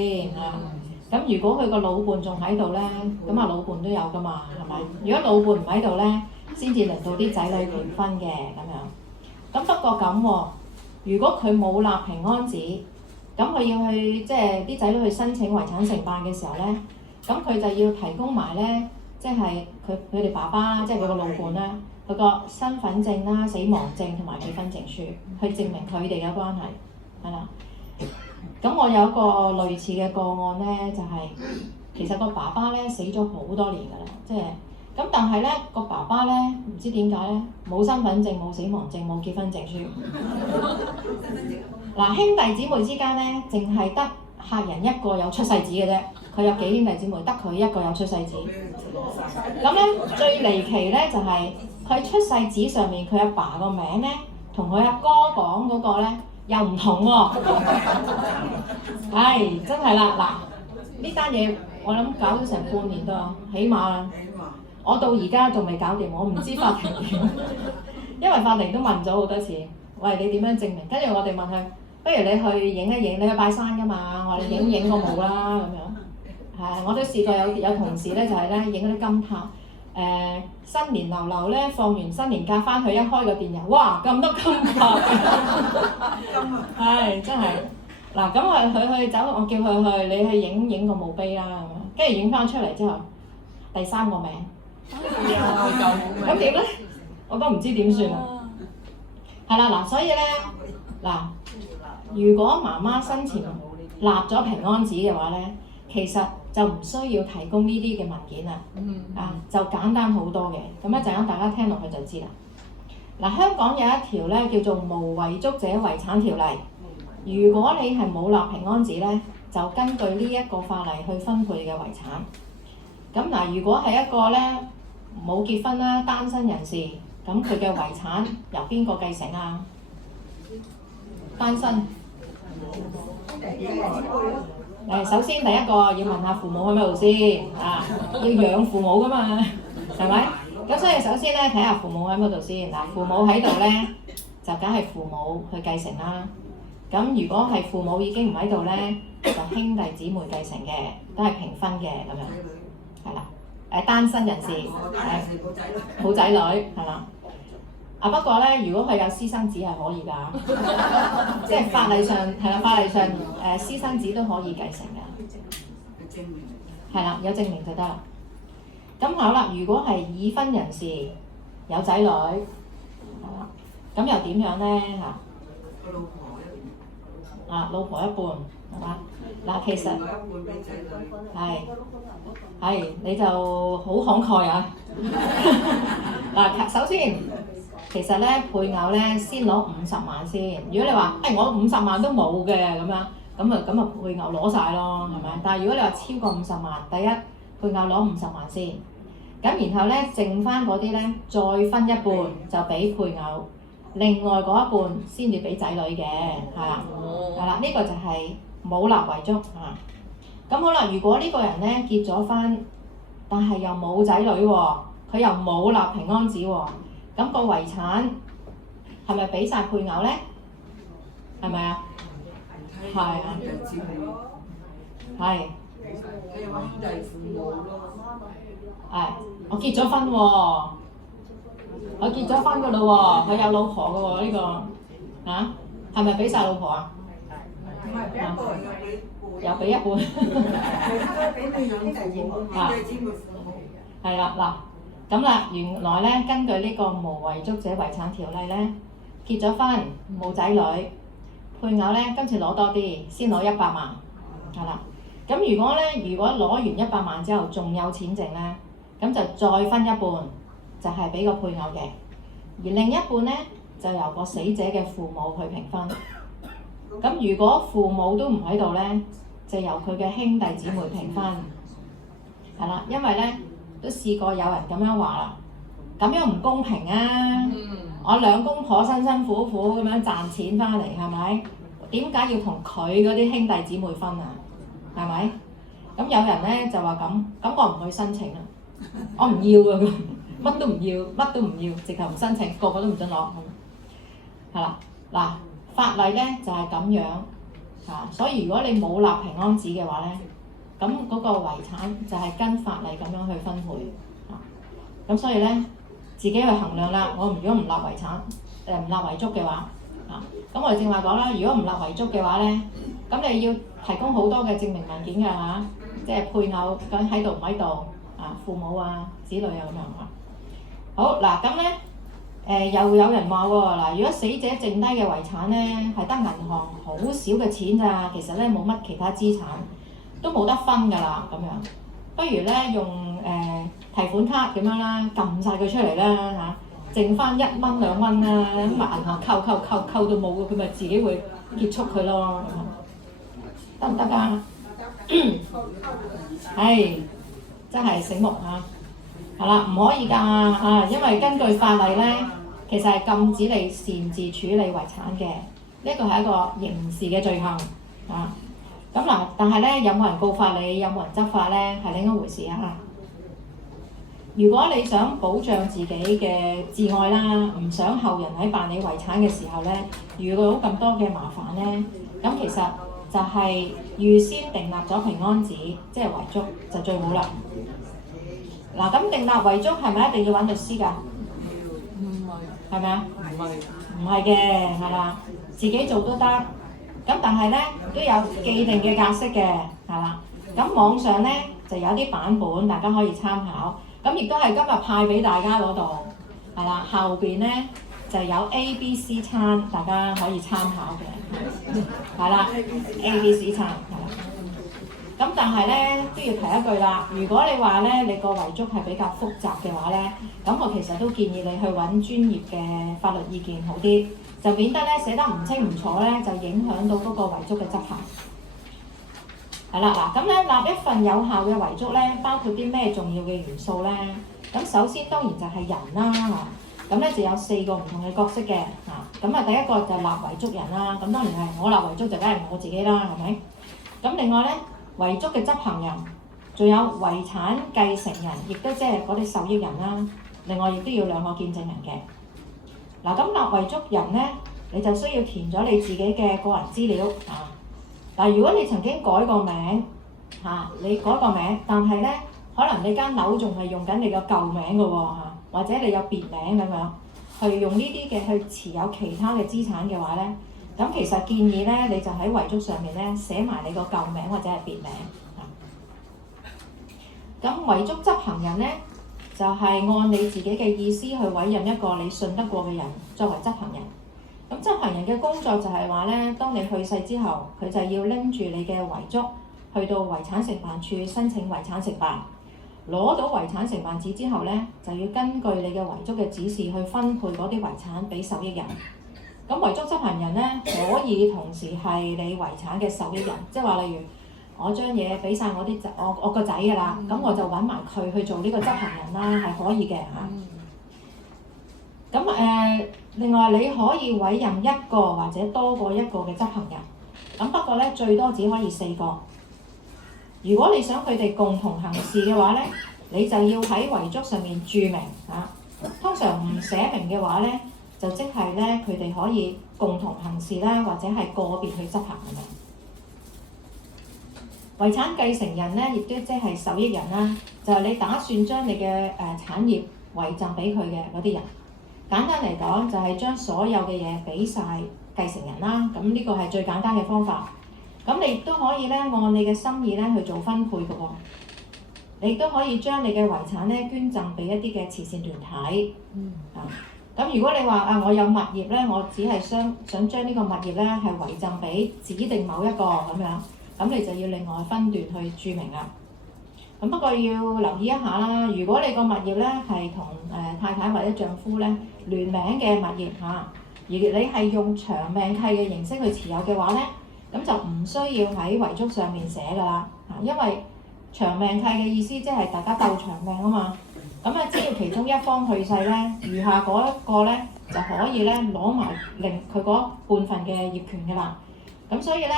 咁如果佢個老伴仲喺度咧，咁老伴都有噶嘛，係咪？如果老伴唔喺度咧，先至輪到啲仔女結婚嘅咁樣。不過咁如果佢冇立平安紙，咁佢要去即係啲仔女去申請遺產承辦嘅時候咧，咁佢就要提供埋咧，即係佢哋爸爸即係佢個老伴啦，佢個身份證啦、死亡證同埋結婚證書，去證明佢哋嘅關係，係啦。咁我有一個類似嘅個案咧，就係其實個爸爸咧死咗好多年㗎啦，即係咁但係咧個爸爸咧唔知點解咧冇身份證、冇死亡證、冇結婚證書。嗱，兄弟姊妹之間咧，淨係得客人一個有出世紙嘅啫。佢有幾兄弟姊妹，得佢一個有出世紙。咁咧最離奇咧就係、佢出世紙上面佢阿爸個名咧，同佢阿哥講嗰個咧又唔同喎。唉，真係啦，嗱呢單嘢我諗搞咗成半年都有，起碼啦。我到而家仲未搞掂，我唔知法庭點，因為法庭都問咗好多次，喂你點樣證明？跟住我哋問佢，不如你去影一影，你去拜山㗎嘛，我哋影個墓啦咁樣。係，我都試過有同事咧就係咧影嗰啲金塔，新年流流咧放完新年假翻去一開個電郵，哇咁多金塔，係真係。嗱咁佢去走，我叫佢去，你去影個墓碑啦咁樣，跟住影翻出嚟之後，第3個名。咁點咧？我都唔知點算啦。係啦，嗱，所以咧，嗱，如果媽媽生前立咗平安紙嘅話咧，其實就唔需要提供呢啲嘅文件啦。就簡單好多嘅。咁一陣間大家聽落去就知啦。嗱，香港有一條咧叫做無遺囑者遺產條例。如果你係冇立平安紙咧，就根據呢一個法例去分配你嘅遺產。咁嗱，如果係一個咧冇結婚啦，單身人士，咁佢嘅遺產由邊個繼承啊？單身。首先第一個要問下父母喺邊度先啊，要養父母噶嘛，係咪？咁所以首先咧睇下父母喺邊度先。嗱，父母喺度咧，就梗係父母去繼承啦。咁如果係父母已經唔喺度咧，就兄弟姊妹繼承嘅，都係平分嘅咁樣，係啦。單身人士，冇仔女，係啦。不過咧，如果佢有私生子係可以㗎，即係法例上係啦，法例上私生子都可以繼承㗎。係啦，有證明就得啦。咁好啦，如果係已婚人士有仔女，係啦，咁又點樣咧嚇？老婆一半，係嘛？嗱，其實係你就好慷慨啊！嗱，首先其實咧配偶咧先攞50萬先。如果你話我50萬都冇嘅咁樣，咁啊配偶攞晒咯，係咪？但係如果你話超過50萬，第一配偶攞50萬先，咁然後咧剩翻嗰啲咧再分一半就俾配偶。另外嗰一半先至俾仔女嘅，係啦，呢個就係冇立遺囑啊。咁好啦，如果呢個人咧結咗婚，但係又冇仔女喎，佢又冇立平安紙喎，咁個遺產係咪俾晒配偶咧？係咪啊？係啊。係。我結咗婚喎。我結咗婚㗎啦喎，佢有老婆㗎喎呢個，係咪俾晒老婆啊？唔係俾一半，又俾一半。係啦，嗱，咁啦，原來咧根據呢個無遺囑者遺產條例咧，結咗婚冇仔女，配偶咧今次攞多啲，先攞100萬，係啦。咁如果攞完100萬之後仲有錢剩咧，咁就再分一半。就係俾個配偶嘅，而另一半咧就由個死者嘅父母去平分。咁如果父母都唔喺度咧，就由佢嘅兄弟姊妹平分。係啦，因為咧都試過有人咁樣話啦，咁樣唔公平啊！我兩公婆辛辛苦苦咁樣賺錢翻嚟，係咪？點解要同佢嗰啲兄弟姊妹分啊？係咪？咁有人咧就話咁我唔去申請啦，我唔要啊咁。乜都唔要，乜都唔要，直頭唔申請，個個都唔准攞。係啦，嗱，法例咧就係咁樣嚇，所以如果你冇立平安紙嘅話咧，咁嗰個遺產就係跟法例咁樣去分配嚇。咁所以咧，自己去衡量啦。我如果唔立遺產，唔立遺囑嘅話，咁我哋正話講啦。如果唔立遺囑嘅話咧，咁你要提供好多嘅證明文件㗎嚇，即係配偶咁喺度唔喺度父母啊、子女啊咁樣嚇。好嗱，咁咧又有人話喎嗱，如果死者剩低嘅遺產咧係得銀行好少嘅錢咋，其實咧冇乜其他資產，都冇得分㗎啦咁樣。不如咧用提款卡咁樣啦，撳晒佢出嚟啦嚇，剩翻1蚊2蚊啦，咁銀行扣到冇，佢咪自己會結束佢咯，得唔得㗎？係真係醒目嚇，係啦，唔可以㗎啊，因為根據法例咧，其實係禁止你擅自處理遺產嘅，呢個係一個刑事嘅罪行啊。咁嗱，但係咧有冇人告發你，有冇人執法咧，係另一回事啊。如果你想保障自己嘅至愛啦，唔想後人喺辦理遺產嘅時候咧遇到咁多嘅麻煩咧，咁其實就係預先訂立咗平安紙，即係遺囑就最好啦。嗱，咁訂立遺囑係咪一定要揾律師㗎？唔係，係咪啊？唔係，唔係嘅，係啦，自己做都得。咁但係咧都有既定嘅格式嘅，係啦。咁網上咧就有啲版本，大家可以參考。咁亦都係今日派俾大家嗰度，係啦。後邊咧就有 A、B、C 餐，大家可以參考嘅，係啦。A、B、C 餐，係啦。咁但係咧都要提一句啦，如果你話咧你個遺囑係比較複雜嘅話咧，咁我其實都建議你去揾專業嘅法律意見好啲，就免得咧寫得唔清唔楚咧，就影響到嗰個遺囑嘅執行。係啦，嗱咁咧立一份有效嘅遺囑咧，包括啲咩重要嘅元素咧？咁首先當然就係人啦，咁咧就有4個唔同嘅角色嘅，咁啊第一個就立遺囑人啦，咁當然係我立遺囑就梗係我自己啦，係咪？咁另外咧遺囑嘅執行人，仲有遺產繼承人，亦都即係嗰啲受益人啦。另外亦都要2個見證人嘅。嗱咁立遺囑人咧，你就需要填咗你自己嘅個人資料啊。嗱，如果你曾經改過名你改過名，但係咧可能你間樓仲係用緊你個舊名嘅喎，或者你有別名咁樣，去用呢啲嘅去持有其他嘅資產嘅話咧，咁其實建議咧你就喺遺囑上面咧寫埋你個舊名或者係別名。咁遺囑執行人咧就係按你自己嘅意思去委任一個你信得過嘅人作為執行人。咁執行人嘅工作就係話咧，當你去世之後，佢就要拎住你嘅遺囑去到遺產承辦處申請遺產承辦，攞到遺產承辦紙之後咧，就要根據你嘅遺囑嘅指示去分配嗰啲遺產俾受益人。咁遺囑執行人咧可以同時係你遺產嘅受益人，即係話例如我將嘢俾晒我個仔㗎啦，咁我就揾埋佢去做呢個執行人啦，係可以嘅嚇。咁另外你可以委任1個或者多過1個嘅執行人，咁不過咧最多只可以4個。如果你想佢哋共同行事嘅話咧，你就要喺遺囑上面註明嚇。通常唔寫明嘅話咧，就即係咧佢哋可以共同行事啦，或者係個別去執行咁樣。遺產繼承人咧，亦都即係受益人啦，就係你打算將你嘅產業遺贈俾佢嘅嗰啲人。簡單嚟講，就係將所有嘅嘢俾晒繼承人啦。咁呢個係最簡單嘅方法。咁你亦都可以咧按你嘅心意咧去做分配嘅喎。你亦都可以將你嘅遺產咧捐贈俾一啲嘅慈善團體。咁如果你話我有物業咧，我只係想將呢個物業咧係遺贈俾指定某一個咁樣，咁你就要另外分段去註明啦。咁不過要留意一下啦，如果你個物業咧係同太太或者丈夫咧聯名嘅物業而你係用長命契嘅形式去持有嘅話咧，咁就唔需要喺遺囑上面寫㗎啦。因為長命契嘅意思即係大家鬥長命啊嘛。咁只要其中一方去世咧，餘下嗰一個咧就可以咧攞埋佢嗰半份嘅業權㗎啦。咁所以咧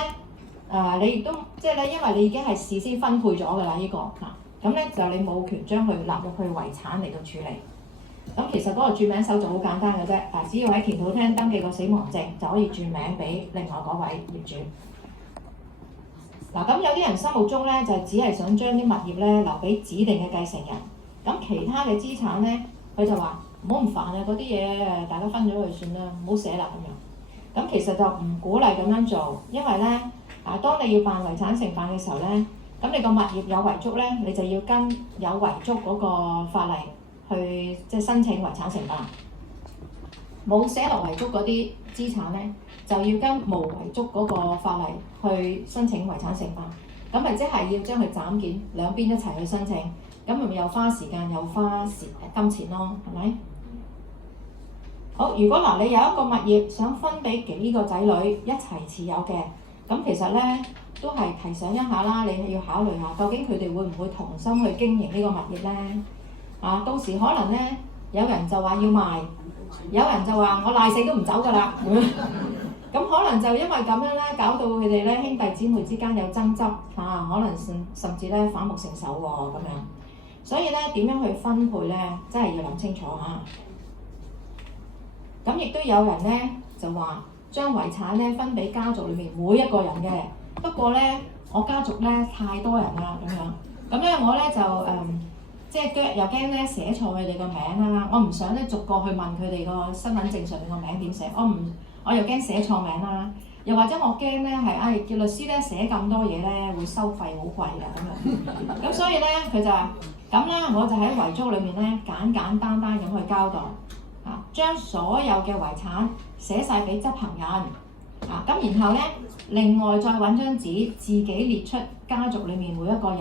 你亦都即係咧，因為你已經係事先分配咗㗎啦呢個咁咧就你冇權將佢納入去遺產嚟到處理。咁其實嗰個註名手續好簡單嘅啫，只要喺田土廳登記個死亡證就可以註名俾另外嗰位業主。咁有啲人心目中咧就只係想將啲物業咧留俾指定嘅繼承人，咁其他嘅資產咧佢就話唔好咁煩啊，嗰啲嘢大家分咗佢算啦，唔好寫啦咁樣。咁其實就唔鼓勵咁樣做，因為咧當你要辦遺產承辦嘅時候咧，咁你個物業有遺囑咧，你就要跟有遺囑嗰個法例去即係申請遺產承辦。冇寫落遺囑嗰啲資產咧，就要跟無遺囑嗰個法例去申請遺產承辦。咁咪即係要將佢斬件兩邊一齊去申請，咁咪又花時間又花金錢咯，係咪？好，如果嗱你有一個物業想分俾幾個仔女一齊持有嘅，咁其實咧都係提醒一下啦，你係要考慮下究竟佢哋會唔會同心去經營呢個物業咧？啊，到時可能咧有人就話要賣，有人就話我賴死都唔走㗎啦。咁可能就因為咁樣咧，搞到佢哋咧兄弟姊妹之間有爭執啊，可能甚至咧反目成仇喎咁樣。所以咧點樣去分配咧，真係要諗清楚嚇。咁亦都有人咧就話將遺產咧分俾家族裏面每一個人嘅。不過咧我家族咧太多人啦咁樣，咁咧我咧就即係又驚咧寫錯佢哋個名啦，我唔想咧逐個去問佢哋個身份證上面個名點寫，我又驚寫錯名啦，又或者我驚咧係叫律師咧寫咁多嘢咧會收費好貴㗎咁樣，咁所以咧佢就話咁啦，我就喺遺囑裏面咧簡簡單單咁去交代，將所有嘅遺產寫晒俾執行人，咁然後咧另外再揾張紙自己列出家族裏面每一個人，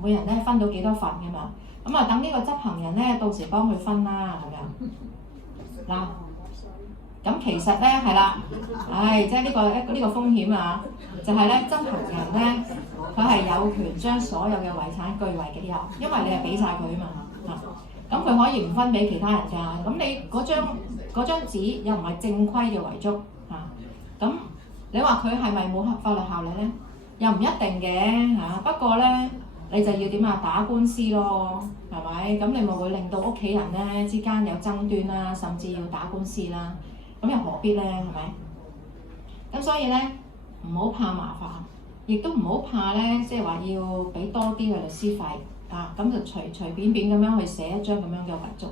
每人咧分到幾多份㗎嘛，咁啊等呢個執行人咧到時幫佢分啦咁樣，嗱。咁其實咧係啦，即係呢個風險啊，就係咧執行人咧，佢係有權將所有嘅遺產據為己有，因為你係俾晒佢啊嘛，咁佢可以唔分俾其他人㗎。咁你嗰張紙又唔係正規嘅遺囑咁你話佢係咪冇法律效力咧？又唔一定嘅不過咧，你就要點啊打官司咯，係咪？咁你咪會令到屋企人咧之間有爭端啦，甚至要打官司啦。咁又何必咧？係咪？咁所以咧，唔好怕麻煩，亦都唔好怕咧，即係話要俾多啲嘅律師費咁就隨便咁樣去寫一張咁樣嘅遺囑。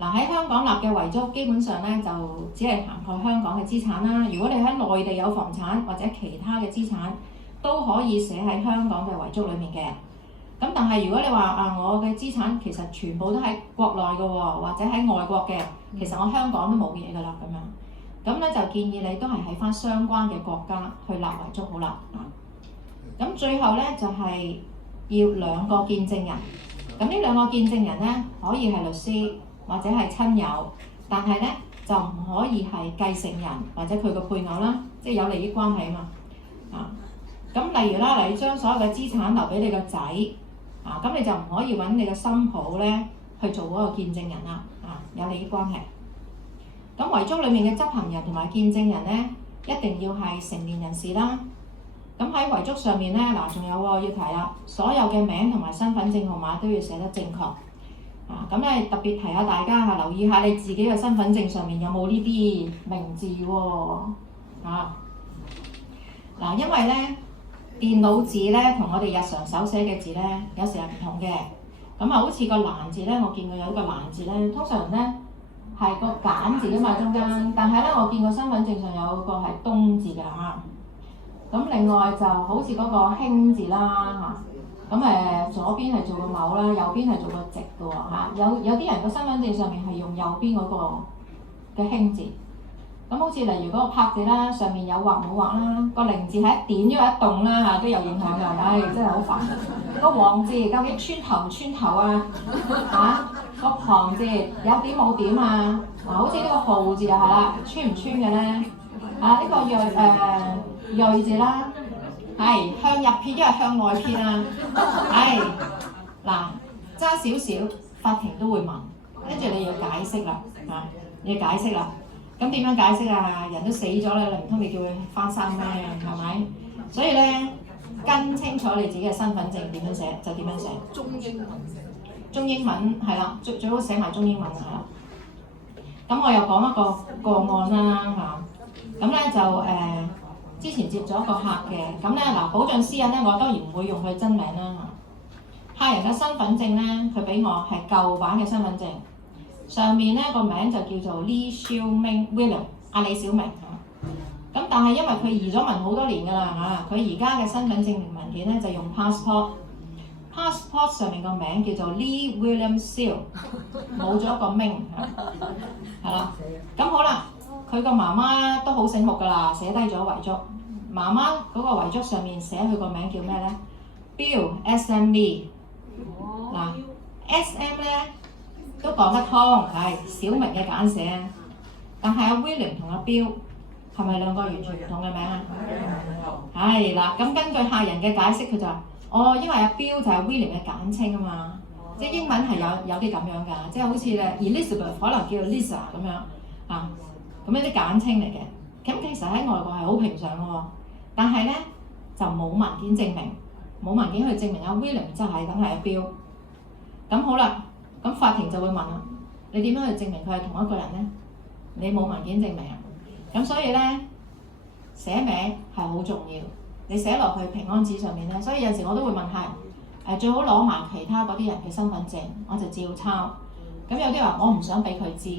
喺香港立嘅遺囑基本上咧就只係涵蓋香港嘅資產啦。如果你喺內地有房產或者其他嘅資產，都可以寫喺香港嘅遺囑裡面嘅。咁但係如果你話我嘅資產其實全部都喺國內嘅喎，或者喺外國嘅，其實我香港都冇嘢㗎啦咁樣。咁咧就建議你都係喺翻相關嘅國家去立遺囑好啦。咁最後咧就係要2個見證人。咁呢2個見證人咧可以係律師或者係親友，但係咧就唔可以係繼承人或者佢個配偶啦，即係有利益關係啊嘛。咁例如啦，你將所有嘅資產留俾你個仔。咁你就唔可以揾你嘅新抱咧去做嗰個見證人啦，有利益關係。咁遺囑裡面嘅執行人同埋見證人咧，一定要係成年人士啦。咁喺遺囑上面咧，仲有要提啦，所有嘅名同埋身份證號碼都要寫得正確。咁咧特別提下大家留意下你自己嘅身份證上面有冇呢啲名字喎。因為咧。電腦字咧同我哋日常手寫嘅字咧有時係唔同嘅，咁好似個蘭字咧，我見過有一個蘭字咧，通常咧係個簡字㗎嘛中間，但係咧我見過身份證上有個係東字㗎咁另外就好似嗰個興字啦咁左邊係做個某啦，右邊係做個直㗎喎有啲人個身份證上面係用右邊嗰個嘅興字。咁好似例如嗰個拍字啦，上面有畫冇畫啦，個零字係一點因為一動啦都有影響㗎，真係好煩。個黃字究竟穿頭唔穿頭個旁字有點冇點好似呢個號字又係啦，穿唔穿嘅咧？呢個鋭字啦，係向入撇因為向外撇爭少少，法庭都會問，跟住你要解釋啦你要解釋啦。咁點樣解釋啊？人都死咗啦，唔通你叫佢翻生咩？係咪？所以咧，跟清楚你自己嘅身份證點樣寫就點樣寫。中英文係啦，最好寫埋中英文係啦。咁我又講一個個案啦咁咧就之前接咗一個客嘅，咁咧保障私隱咧，我當然唔會用佢真名啦客人嘅身份證咧，佢俾我係舊版嘅身份證。上面咧個名就叫做 Lee Xiaoming William 李小明咁但係因為佢移咗民好多年㗎啦佢而家嘅身份證明文件咧就用 passport 上面個名叫做 Lee William Seal 冇咗個名係啦。咁好啦，佢個媽媽都好醒目㗎啦，寫低咗遺囑。媽媽嗰個遺囑上面寫佢個名叫咩咧？Bill SME 嗱 ，SM 咧都講得通，係小明嘅簡寫，但係阿 William 同阿 Bill 係咪兩個完全唔同嘅名啊？係啦，咁根據客人嘅解釋，佢就話：哦，因為阿 Bill 就係 William 嘅簡稱啊嘛，即係英文係有啲咁樣㗎，即係好似咧 Elizabeth 可能叫 Lisa 咁樣啊，咁一啲簡稱嚟嘅。咁其實喺外國係好平常嘅喎，但係咧就冇文件證明，冇文件去證明阿 William 真係梗係阿 Bill。咁好啦，咁法庭就會問啦：你點樣去證明佢係同一個人咧？你冇文件證明啊！咁所以咧寫名係好重要，你寫落去平安紙上面咧。所以有時我都會問客人最好攞埋其他嗰啲人嘅身份證，我就照抄。咁有啲話我唔想俾佢知，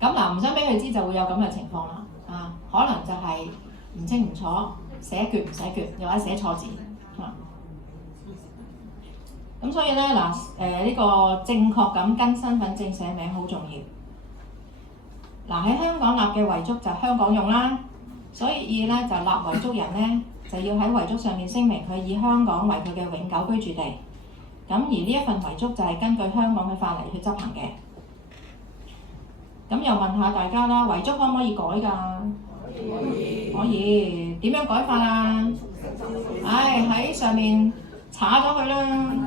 咁嗱唔想俾佢知就會有咁嘅情況啦。啊，可能就係唔清唔楚，寫缺唔寫缺，又或者寫錯字啊。咁所以咧嗱呢個正確咁跟身份證寫名好重要。嗱喺香港立嘅遺囑就香港用啦，所以咧就立遺囑人咧就要喺遺囑上面聲明佢以香港為佢嘅永久居住地。咁而呢一份遺囑就係根據香港嘅法例去執行嘅。咁又問下大家啦，遺囑可唔可以改㗎？可以。點樣改法啊？喺上面查咗佢啦，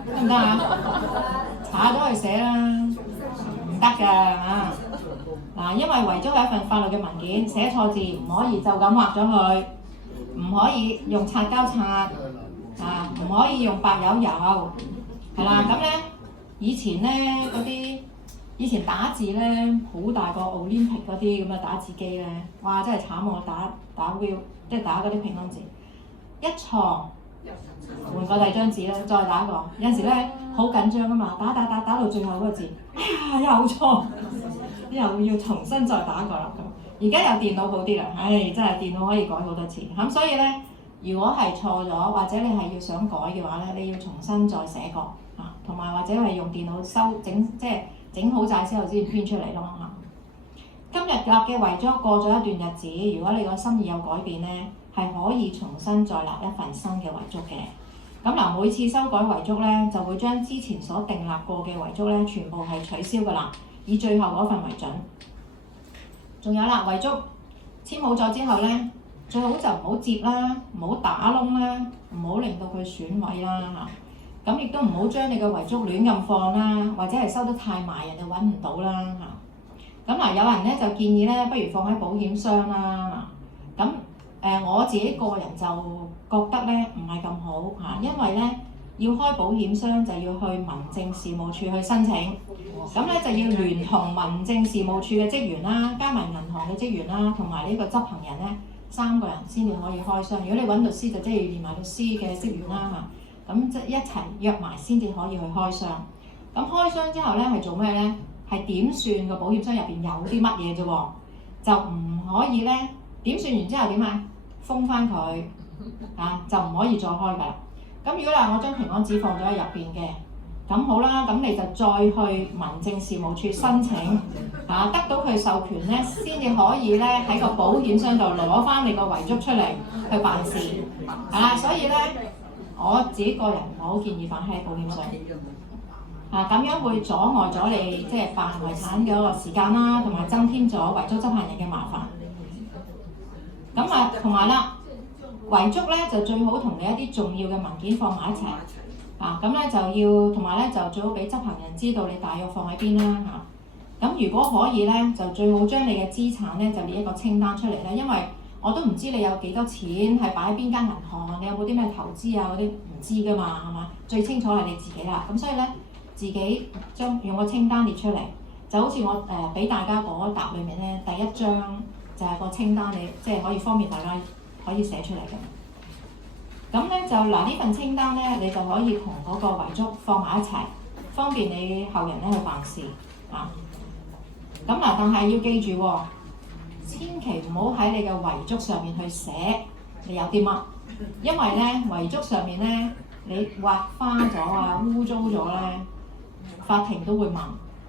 得唔得啊？查咗佢寫啦，唔得㗎啊！嗱，因為遺囑係一份法律嘅文件，寫錯字唔可以就咁畫咗佢，唔可以用擦膠擦，唔可以用白油油，係啦。咁咧，以前打字咧，好大個 Olympic 嗰啲咁嘅打字機咧，哇！真係慘喎，打 Will， 即係打嗰啲平安字，一錯換過第二張紙咧，再打過。有陣時咧好緊張㗎嘛，打到最後嗰個字，哎呀又錯。又要重新再打過啦咁，而家有電腦好啲啦，真係電腦可以改好多次。咁所以咧，如果係錯咗，或者你係要想改嘅話咧，你要重新再寫過啊，同埋或者係用電腦整好晒之後先編出嚟咯嚇。今日立嘅遺囑過咗一段日子，如果你個心意有改變咧，係可以重新再立一份新嘅遺囑嘅。咁嗱，每次修改遺囑咧，就會將之前所訂立過嘅遺囑咧，全部係取消㗎啦。以最後嗰份為準。仲有啦，遺囑簽好咗之後咧，最好就唔好摺啦，唔好打窿啦，唔好令到佢損毀啦嚇。咁亦都唔好將你嘅遺囑亂咁放啦，或者係收得太埋，人哋揾唔到啦嚇。咁嗱，有人咧就建議咧，不如放喺保險箱啦。咁我自己個人就覺得咧唔係咁好嚇，因為咧要開保險箱就要去民政事務處去申請。咁咧就要聯同民政事務處嘅職員啦，加埋銀行嘅職員啦，同埋呢個執行人咧，3個人先至可以開箱。如果你揾律師，就即係要連埋律師嘅職員啦嚇，咁即係一齊約埋先至可以去開箱。咁開箱之後咧係做咩咧？係點算個保險箱入邊有啲乜嘢啫喎？就唔可以咧點算完之後點啊？封翻佢就唔可以再開㗎啦。咁如果我將平安紙放咗喺入邊嘅。咁好啦，咁你就再去民政事務處申請，得到佢授權咧，先至可以咧喺個保險箱度攞翻你個遺囑出嚟去辦事，係啦。所以咧，我自己個人唔好建議放喺保險箱，咁樣會阻礙咗你即係辦遺產嘅嗰個時間啦，同埋增添咗遺囑執行人嘅麻煩。咁同埋啦，遺囑咧就最好同你一啲重要嘅文件放埋一齊。咁咧就要，同埋咧就最好俾執行人知道你大約放喺邊啦嚇。咁如果可以咧，就最好將你嘅資產咧就列一個清單出嚟咧，因為我都唔知你有幾多錢係擺喺邊間銀行，你有冇啲咩投資啊嗰啲唔知噶嘛，係嘛？最清楚係你自己啦。咁所以咧，自己用個清單列出嚟，就好似我俾大家嗰一沓裏面咧，第一張就係個清單，你即係可以方便大家可以寫出嚟嘅。咁咧就呢份清單咧，你就可以同嗰個遺囑放埋一齊，方便你後人咧去辦事咁但係要記住喎，千祈唔好喺你嘅遺囑上面去寫你有啲乜，因為咧遺囑上面咧你畫花咗污糟咗咧，法庭都會問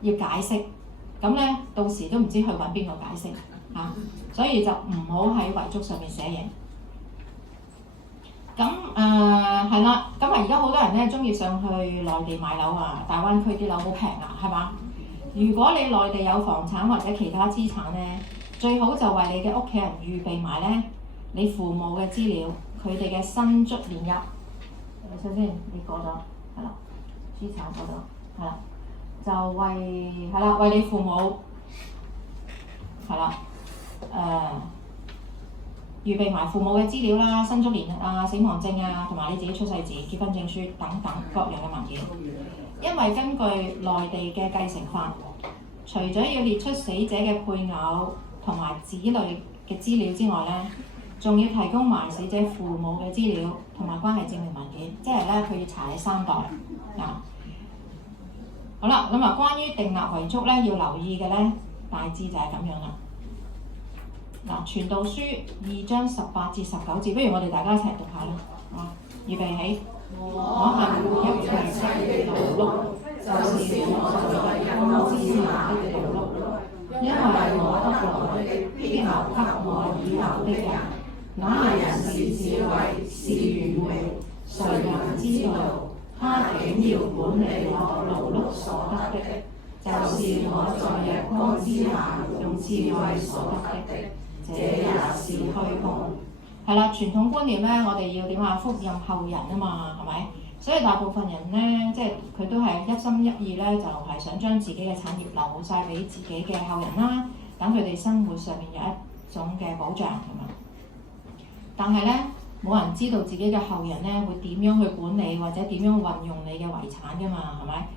要解釋，咁咧到時都唔知去揾邊個解釋所以就唔好喺遺囑上面寫嘢。咁係啦，咁而家好多人咧中意上去內地買樓啊，大灣區啲樓好平啊，係嘛？如果你內地有房產或者其他資產咧，最好就為你嘅屋企人預備埋咧你父母嘅資料，佢哋嘅薪卒年入。睇先，你過咗係啦，資產過咗係啦，就為你父母係啦，預備埋父母嘅資料啦、薪卒年啊、死亡證啊，同埋你自己出世紙、結婚證書等等各樣嘅文件。因為根據內地嘅繼承法，除咗要列出死者嘅配偶同埋子女嘅資料之外咧，仲要提供埋死者父母嘅資料同埋關係證明文件，即係咧佢要查你3代啊。好啦，咁啊，關於訂立遺囑咧，要留意嘅咧，大致就係咁樣啦。嗱，《傳道書》2章18至19節，不如我哋大家一齊讀下啦。啊，預備起。我恨一切的勞碌，就是我在陰之下的勞碌，因為我得來的必留給我以後的人。那人是智慧，是愚昧，誰能知道？他竟要管理我勞碌所得的，就是我在日光之下用智慧所得的，這也是虛空。係啦，傳統觀念咧，我哋要點啊？福蔭後人啊嘛，係咪？所以大部分人咧，即係佢都係一心一意咧，就係想將自己嘅產業留晒俾自己嘅後人啦，等佢哋生活上面有一種嘅保障咁樣。但係咧，冇人知道自己嘅後人咧會點樣去管理或者點樣運用你嘅遺產㗎嘛，係咪？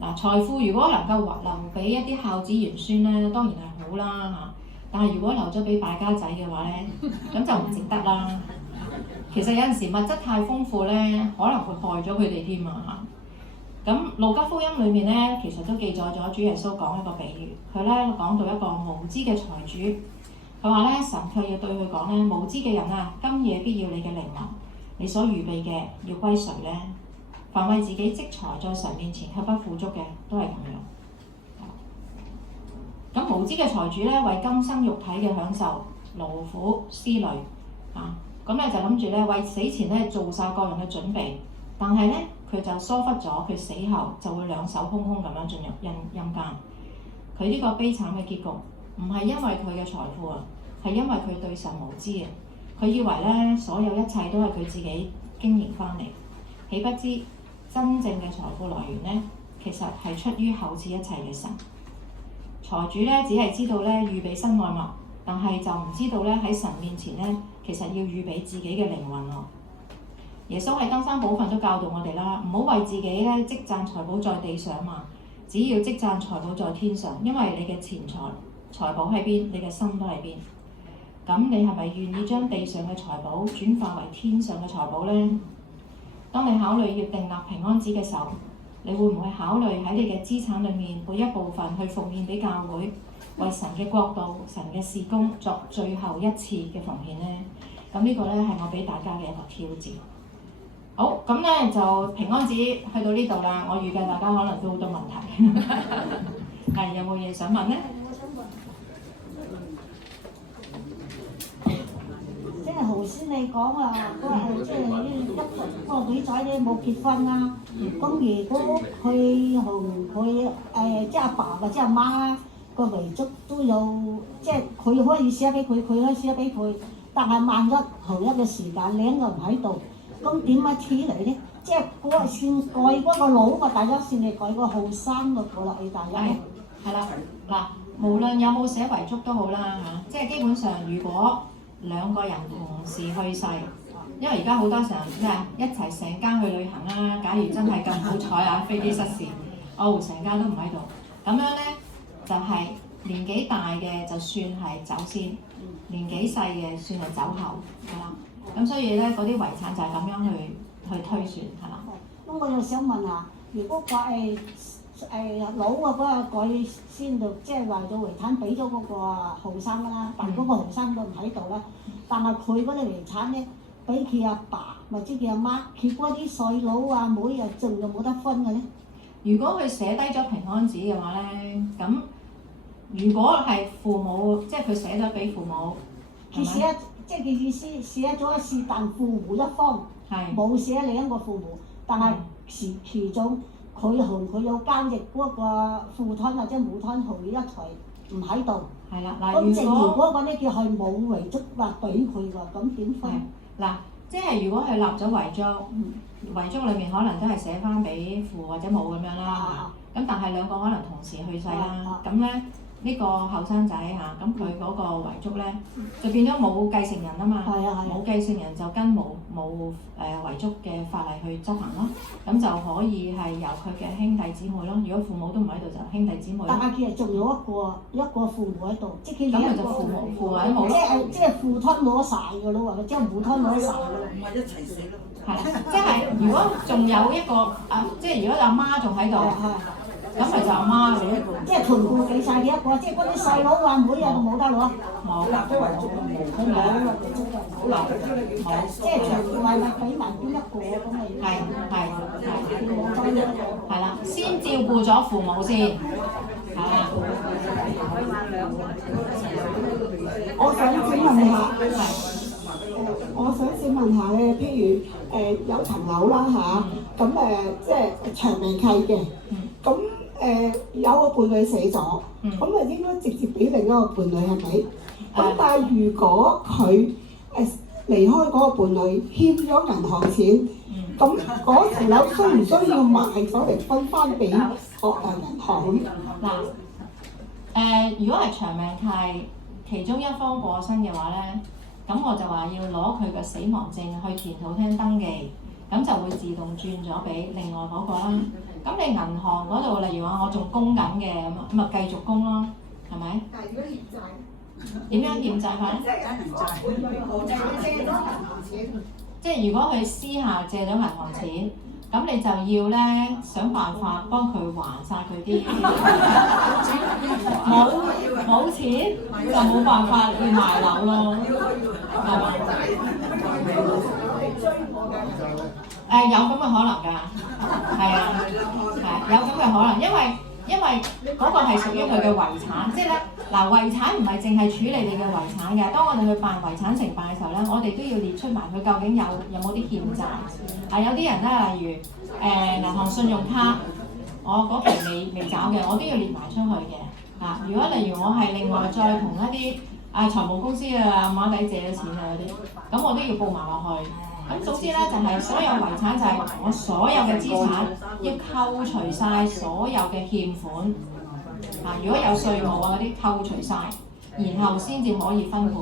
嗱，財富如果能夠留俾一啲孝子賢孫咧，當然係好啦嚇。但係如果留咗俾敗家仔嘅話咧，咁就唔值得啦。其實有陣時物質太豐富咧，可能會害咗佢哋添啊嚇。咁路加福音裏面咧，其實都記載咗主耶穌講一個比喻，佢咧講到一個無知嘅財主，佢話咧神卻要對佢講咧，無知嘅人啊，今夜必要你嘅靈魂，你所預備嘅要歸誰咧？凡為自己積財在神面前卻不富足嘅，都係咁樣。咁無知嘅財主咧，為今生肉體嘅享受勞苦思慮啊，咁咧就諗住咧為死前咧做晒各樣嘅準備，但係咧佢就疏忽咗，佢死後就會兩手空空咁樣進入陰間。佢呢個悲慘嘅結局，唔係因為佢嘅財富啊，係因為佢對神無知啊。佢以為咧所有一切都係佢自己經營翻嚟，豈不知真正嘅財富來源咧，其實係出於厚賜一切嘅神。財主咧只係知道咧預備身外物，但係就唔知道咧喺神面前咧，其實要預備自己嘅靈魂喎。耶穌喺登山寶訓都教導我哋啦，唔好為自己咧積攢財寶在地上嘛，只要積攢財寶在天上，因為你嘅錢財寶喺邊，你嘅心都喺邊。咁你係咪願意將地上嘅財寶轉化為天上嘅財寶咧？當你考慮要訂立平安紙嘅時候，你會唔會考慮喺你嘅資產裏面撥一部分去奉獻俾教會，為神嘅國度、神嘅事工作最後一次嘅奉獻呢？咁呢個咧係我俾大家嘅一個挑戰。好，咁咧就平安紙去到呢度啦。我預計大家可能都好多問題，係有冇嘢想問咧？即係頭先你講啊，嗰個即係呢個女仔咧冇結婚啊，咁如果佢同佢即係阿爸或者阿媽個遺囑都有，即係佢可以寫俾佢，佢可以寫俾佢，但係萬一同一個時間兩個唔喺度，咁點樣處理咧？即係嗰個算改嗰個老個大家算係改個後生個過落去大家。係啦，嗱，無論有冇寫遺囑都好啦嚇，即係基本上如果兩個人同時去世，因為而家好多時候咩一齊成家去旅行啦。假如真係咁好彩啊，飛機失事，成家都唔喺度，咁樣咧就係年紀大嘅就算係走先，年紀細嘅算係走後，係啦。咁所以咧嗰啲遺產就係咁樣去推算，係啦。咁我又想問下，如果話老啊嗰個改先到，即係話咗遺產俾咗嗰個後生啦，但嗰個後生都唔喺度啦，但係佢嗰啲遺產咧，俾佢阿爸或者佢阿媽，佢嗰啲細佬啊妹啊，仲有冇得分嘅咧？如果佢寫低咗平安紙嘅話咧，咁如果係父母，即係佢寫咗俾父母，佢寫即係佢意思寫咗是但父母一方，冇寫另一個父母，但係其中佢同佢有交易嗰個父親或者母親同佢一齊唔喺度。係啦，嗱，咁正如如果嗰個咧，佢係冇遺囑話俾佢㗎，咁點分？嗱，即係如果佢立咗遺囑，遺囑裏面可能都係寫翻俾父或者母咁樣啦。咁但係兩個可能同時去世啦，咁咧呢個後生仔嚇，咁佢嗰個遺囑咧就變咗冇繼承人啊嘛，冇繼承人就跟冇遺囑嘅法例去執行咯，咁就可以係由佢嘅兄弟姊妹咯。如果父母都唔喺度，就兄弟姊妹。但係其實仲有一個父母喺度，即係佢咁咪就父或者母。即係父親攞晒㗎咯喎，即係母親攞晒㗎咯。唔係一齊死咯。係啦，即係如果仲有一個即係如果阿媽仲喺度。咁咪就阿媽嘅一個，即係全部俾晒你一個，即係嗰啲細佬啊妹啊都冇得攞。冇。立咗遺囑佢冇啦，冇。即係全部係咪俾埋邊一個咁咪？係啦，先照顧咗父母先，係啦。我想請問下，我想請問下咧，譬如有層樓啦嚇，咁即係長命契嘅，咁有個伴侶死咗，咁啊應該直接俾另一個伴侶係咪？咁但係如果佢離開嗰個伴侶欠咗銀行錢，咁嗰層樓需唔需要賣咗嚟分翻俾個銀行？嗱，如果係長命契，其中一方過身嘅話咧，咁我就話要攞佢嘅死亡證去田土廳登記，咁就會自動轉咗俾另外嗰個啦。咁你銀行嗰度，例如話我仲供緊嘅，咁咪繼續供咯，係咪？但係如果欠債，點樣欠債法咧？即係如果佢私下借咗銀行錢，咁你就要咧想辦法幫佢還晒佢啲冇錢就冇辦法要賣樓咯，係嘛？有咁嘅可能㗎，係啊，係有咁嘅可能，因為嗰個係屬於佢嘅遺產，即係咧嗱，遺產唔係淨係處理你嘅遺產嘅。當我哋去辦遺產承辦嘅時候咧，我哋都要列出埋佢究竟有冇啲欠債。有啲人咧，例如銀行信用卡，我嗰期未找嘅，我都要列埋出去嘅。如果例如我係另外再同一啲財務公司啊馬底借咗錢啊嗰啲，咁我都要報埋落去。咁總之咧就係所有遺產就係我所有嘅資產要扣除晒所有嘅欠款，如果有稅務啊嗰啲扣除晒，然後先至可以分配。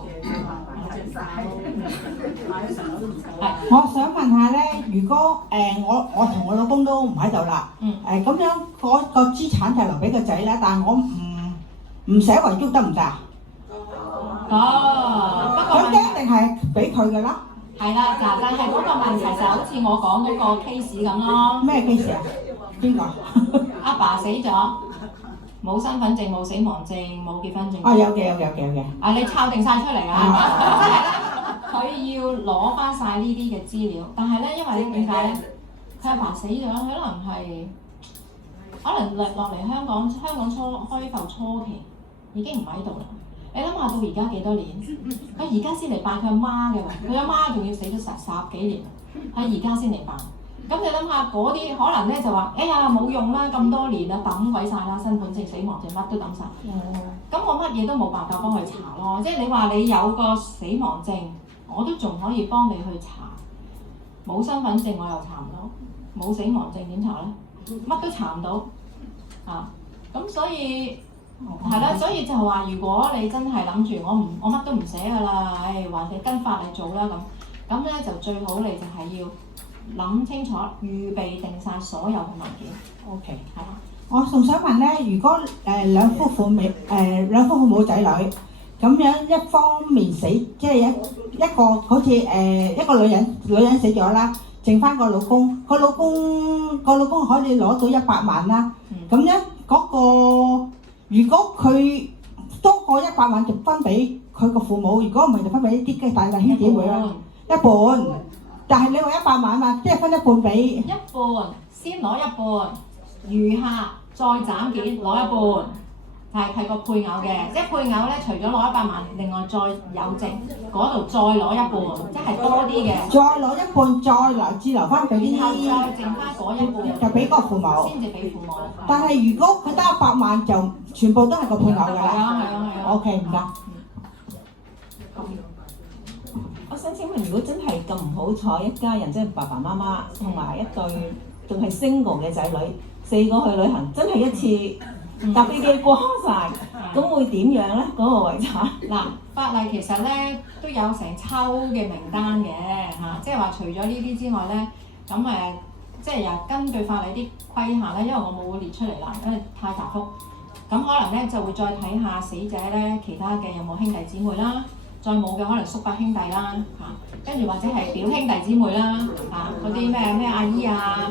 我想問下咧，如果我同我老公都唔喺度啦，咁樣嗰個資產就留俾個仔啦，但係我唔寫遺囑得唔得啊？咁一定係俾佢㗎啦。係啦，但係嗰個問題就好似我講嗰個 case 咁咯。咩 case 啊？邊個？阿爸死咗，冇身份證、冇死亡證、冇結婚證。有嘅。你抄定晒出嚟啊！即係咧，佢要攞翻晒呢啲嘅資料，但係咧，因為點解咧？佢阿爸死咗，可能落嚟香港開埠初期已經唔喺度啦。你諗下到而家幾多年？佢而家先嚟辦佢阿媽嘅喎，佢阿媽仲要死咗10幾年，喺而家先嚟辦。咁你諗下嗰啲可能咧就話：哎呀冇用啦，咁多年啦，抌鬼晒啦，身份證、死亡證乜都抌晒。咁我乜嘢都冇辦法幫佢查咯。即係你話你有個死亡證，我都仲可以幫你去查。冇身份證我又查唔到，冇死亡證點查咧？乜都查唔到咁所以。係啦，所以就話如果你真係諗住我乜都唔寫㗎啦，還是跟法例做啦咁咧就最好你就係要諗清楚，預備定晒所有嘅文件。OK， 係啦。我仲想問咧，如果兩夫婦冇仔女，咁樣一方面死，即係一個好似一個女人死咗啦，剩翻個老公，個老公可以攞到100萬啦。咁樣嗰個。如果佢多過100萬就分俾佢個父母，如果唔係就分俾啲嘅大兄姊妹啦，一半。但係你話100萬嘛，即係分一半俾。一半先攞一半，餘下再斬件攞一半。係個配偶嘅，即係配偶咧，除咗攞100萬，另外再有剩嗰度再攞一半，即係多啲嘅。再攞一半，再留翻俾然後再剩翻嗰一半，就俾個父母。先至俾父母。但係如果佢得100萬，就全部都係個配偶㗎啦。係啊。OK，唔該。我想請問，如果真係咁唔好彩，一家人即係爸爸媽媽同埋一對仲係 single 嘅仔女，4個去旅行，真係一次搭飛機過晒，咁會點樣咧？嗰個遺產嗱，法例其實咧都有成抽嘅名單嘅嚇，即係話除咗呢啲之外咧，咁即係又根據法例啲規限咧，因為我冇列出嚟啦，因為太繁複，咁可能咧就會再睇下死者咧其他嘅有冇兄弟姊妹啦。再冇嘅可能叔伯兄弟啦嚇，跟住或者係表兄弟姊妹啦嚇，嗰啲咩阿姨啊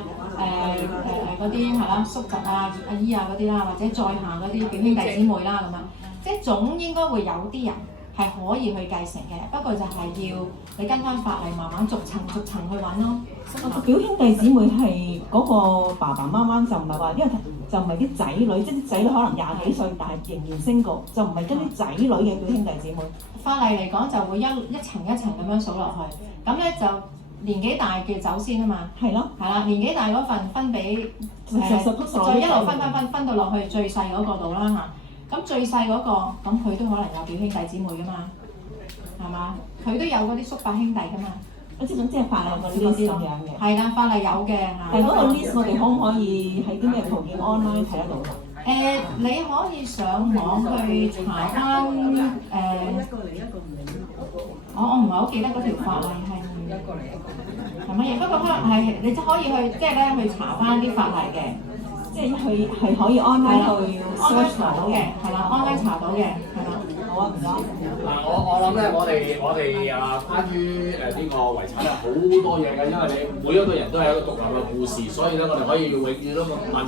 嗰啲係啦，叔侄啊阿姨啊嗰啲啦，或者再下嗰啲表兄弟姊妹啦咁樣，即係總應該會有啲人係可以去繼承嘅，不過就係要你跟翻法例慢慢逐層去揾咯。表兄弟姊妹係嗰個爸爸媽媽就唔係話，因為就唔係啲仔女，即係啲仔女可能20幾歲，但係仍然single，就唔係跟啲仔女嘅表兄弟姊妹。法例嚟講就會一層一層咁樣數落去，咁咧就年紀大嘅走先啊嘛。係咯。係啦，年紀大嗰份分俾再一路分到落去最細嗰個度啦嚇。咁最細嗰個，咁佢都可能有表兄弟姊妹噶嘛，係嘛？佢都有嗰啲叔伯兄弟噶嘛。即係法例有個 list 咁樣嘅。係啦，法例有嘅。但係嗰個 list 我哋可唔可以喺啲咩途徑 online 睇得到㗎？你可以上網去查翻我唔係好記得嗰條法例係乜嘢，不過可能係你可以去即係咧去查翻啲法例嘅，即係佢係可以 online 去 search 查到嘅，係啦 online 查到嘅，係啦。好啊，唔該。嗱，我諗咧，我哋關於呢個遺產咧好多嘢嘅，因為你每一個人都係一個獨立嘅故事，所以咧我哋可以永遠都問唔完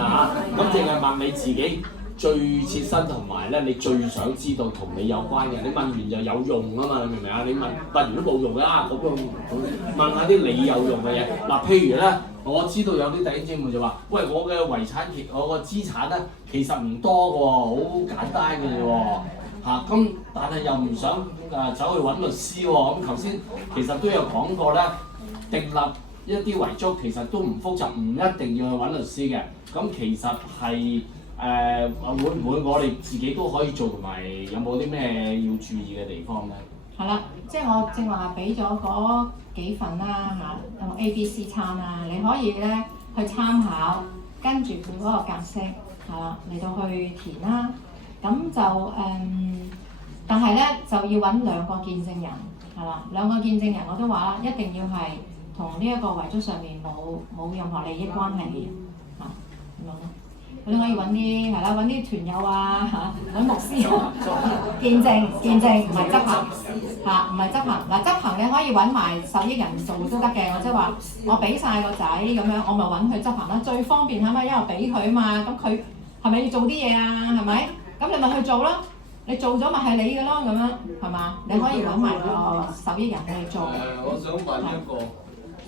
啊嚇。咁淨係問你自己最切身同埋咧，你最想知道同你有關嘅，你問完就有用啊嘛，你明唔明啊？你問完都冇用啦，咁問下啲你有用嘅嘢。嗱，譬如咧，我知道有啲弟兄姊妹就話：喂，我嘅遺產我個資產咧其實唔多嘅喎，好簡單嘅啫喎。咁但係又唔想走去揾律師喎。咁頭先其實都有講過咧，訂立一啲遺囑其實都唔複雜，唔一定要去揾律師嘅。咁其實係會唔會我哋自己都可以做，同埋有冇啲咩要注意嘅地方咧？係啦，即係我正話俾咗嗰幾份啦嚇，有 A、B、C 餐啦，你可以咧去參考，跟住佢嗰個格式係啦嚟到去填啦。咁就但係咧就要揾2個見證人係啦，2個見證人我都話啦，一定要係同呢一個遺囑上面冇任何利益關係嘅人嚇咁樣咯。你可以揾啲係啦，揾啲團友啊嚇，揾牧師見證唔係執行嚇，唔係執行嗱，執行你可以揾埋受益人做都得嘅，我即係話我俾晒個仔咁樣，我咪揾佢執行啦，最方便係咪？因為俾佢啊嘛，咁佢係咪要做啲嘢啊？係咪？咁你咪去做咯，你做咗咪係你嘅咯，咁樣係嘛？你可以揾埋個受益人去做。我想問一個，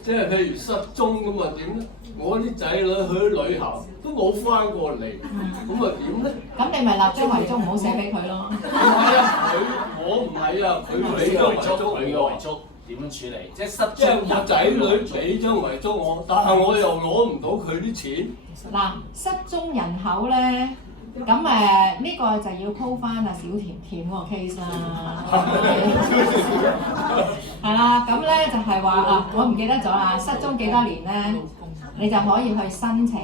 即係譬如失蹤咁啊點咧？我啲仔女去旅行都冇翻過嚟，咁啊點咧？咁你咪立張遺囑唔好寫俾佢咯。唔係啊，我唔係啊，佢俾張遺囑，佢嘅遺囑點樣處理？即係失即係我仔女俾張遺囑我，但係我又攞唔到佢啲錢。嗱，失蹤人口咧。咁呢個就要 call 翻阿小甜甜嗰個 case 啦，係啦，咁咧就係話我唔記得咗啦，失蹤幾多年咧，你就可以去申請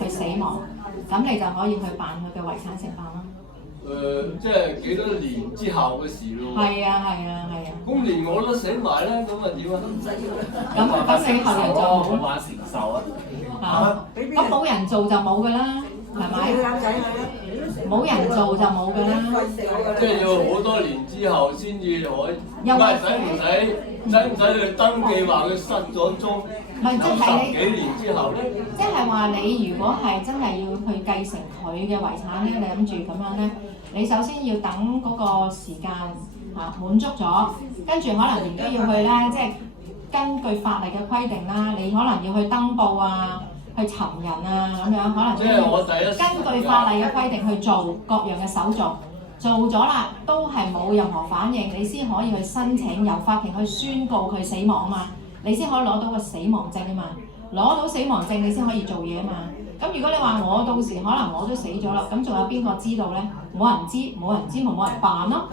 佢死亡，咁你就可以去辦佢嘅遺產承辦咯。即係幾多年之後嘅事咯。係啊。咁連我都死埋咧，咁啊點啊？咁你後人就冇話承受啊？咁冇人做就冇㗎啦。係咪？冇人做就冇㗎啦。即係要好多年之後先至可以。唔係使唔使去登記話佢失咗蹤？唔係即係你10幾年之後咧？即係話你如果係真係要去繼承佢嘅遺產咧，你諗住咁樣咧，你首先要等嗰個時間滿足咗，跟住可能亦都要去咧，即係根據法例嘅規定啦，你可能要去登報啊。去尋人啊咁樣，可能即係我第一根據法例嘅規定去做各樣嘅手續，做咗啦都係冇任何反應，你先可以去申請由法庭去宣告佢死亡啊嘛，你先可以攞到個死亡證啊嘛，攞到死亡證你先可以做嘢啊嘛。咁如果你話我到時可能我都死咗啦，咁仲有邊個知道咧？冇人知，冇人知咪冇人辦咯，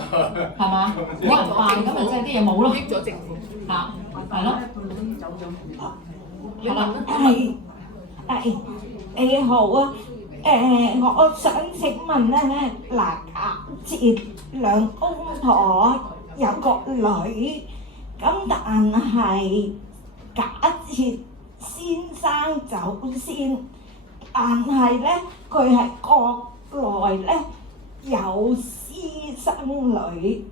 係嘛？冇人辦咁咪即係啲嘢冇咯。益咗政府嚇，係咯。係啦。好啊。我想請問咧，嗱，假設兩公婆有個女，咁但係假設先生走先，但係咧佢係國內咧有私生女，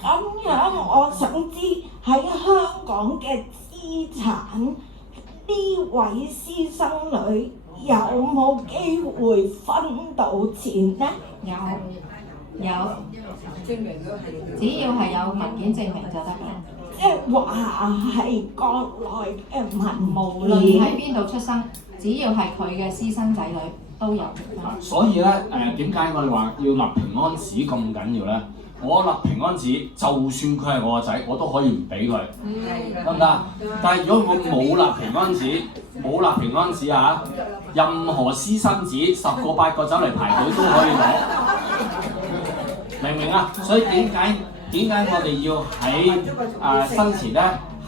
咁樣我想知喺香港嘅資產，呢位私生女有冇機會分到錢呢？有，只要係有文件證明就得㗎。即係話係國內嘅無論喺邊度出生，只要係佢嘅私生仔女都有。所以咧點解我哋話要立平安紙咁緊要咧？我立平安紙，就算佢係我個仔，我都可以唔俾佢，得唔得？但係如果我冇立平安紙，任何私生子10個8個走嚟排隊都可以攞，明唔明啊？所以點解我哋要喺生前咧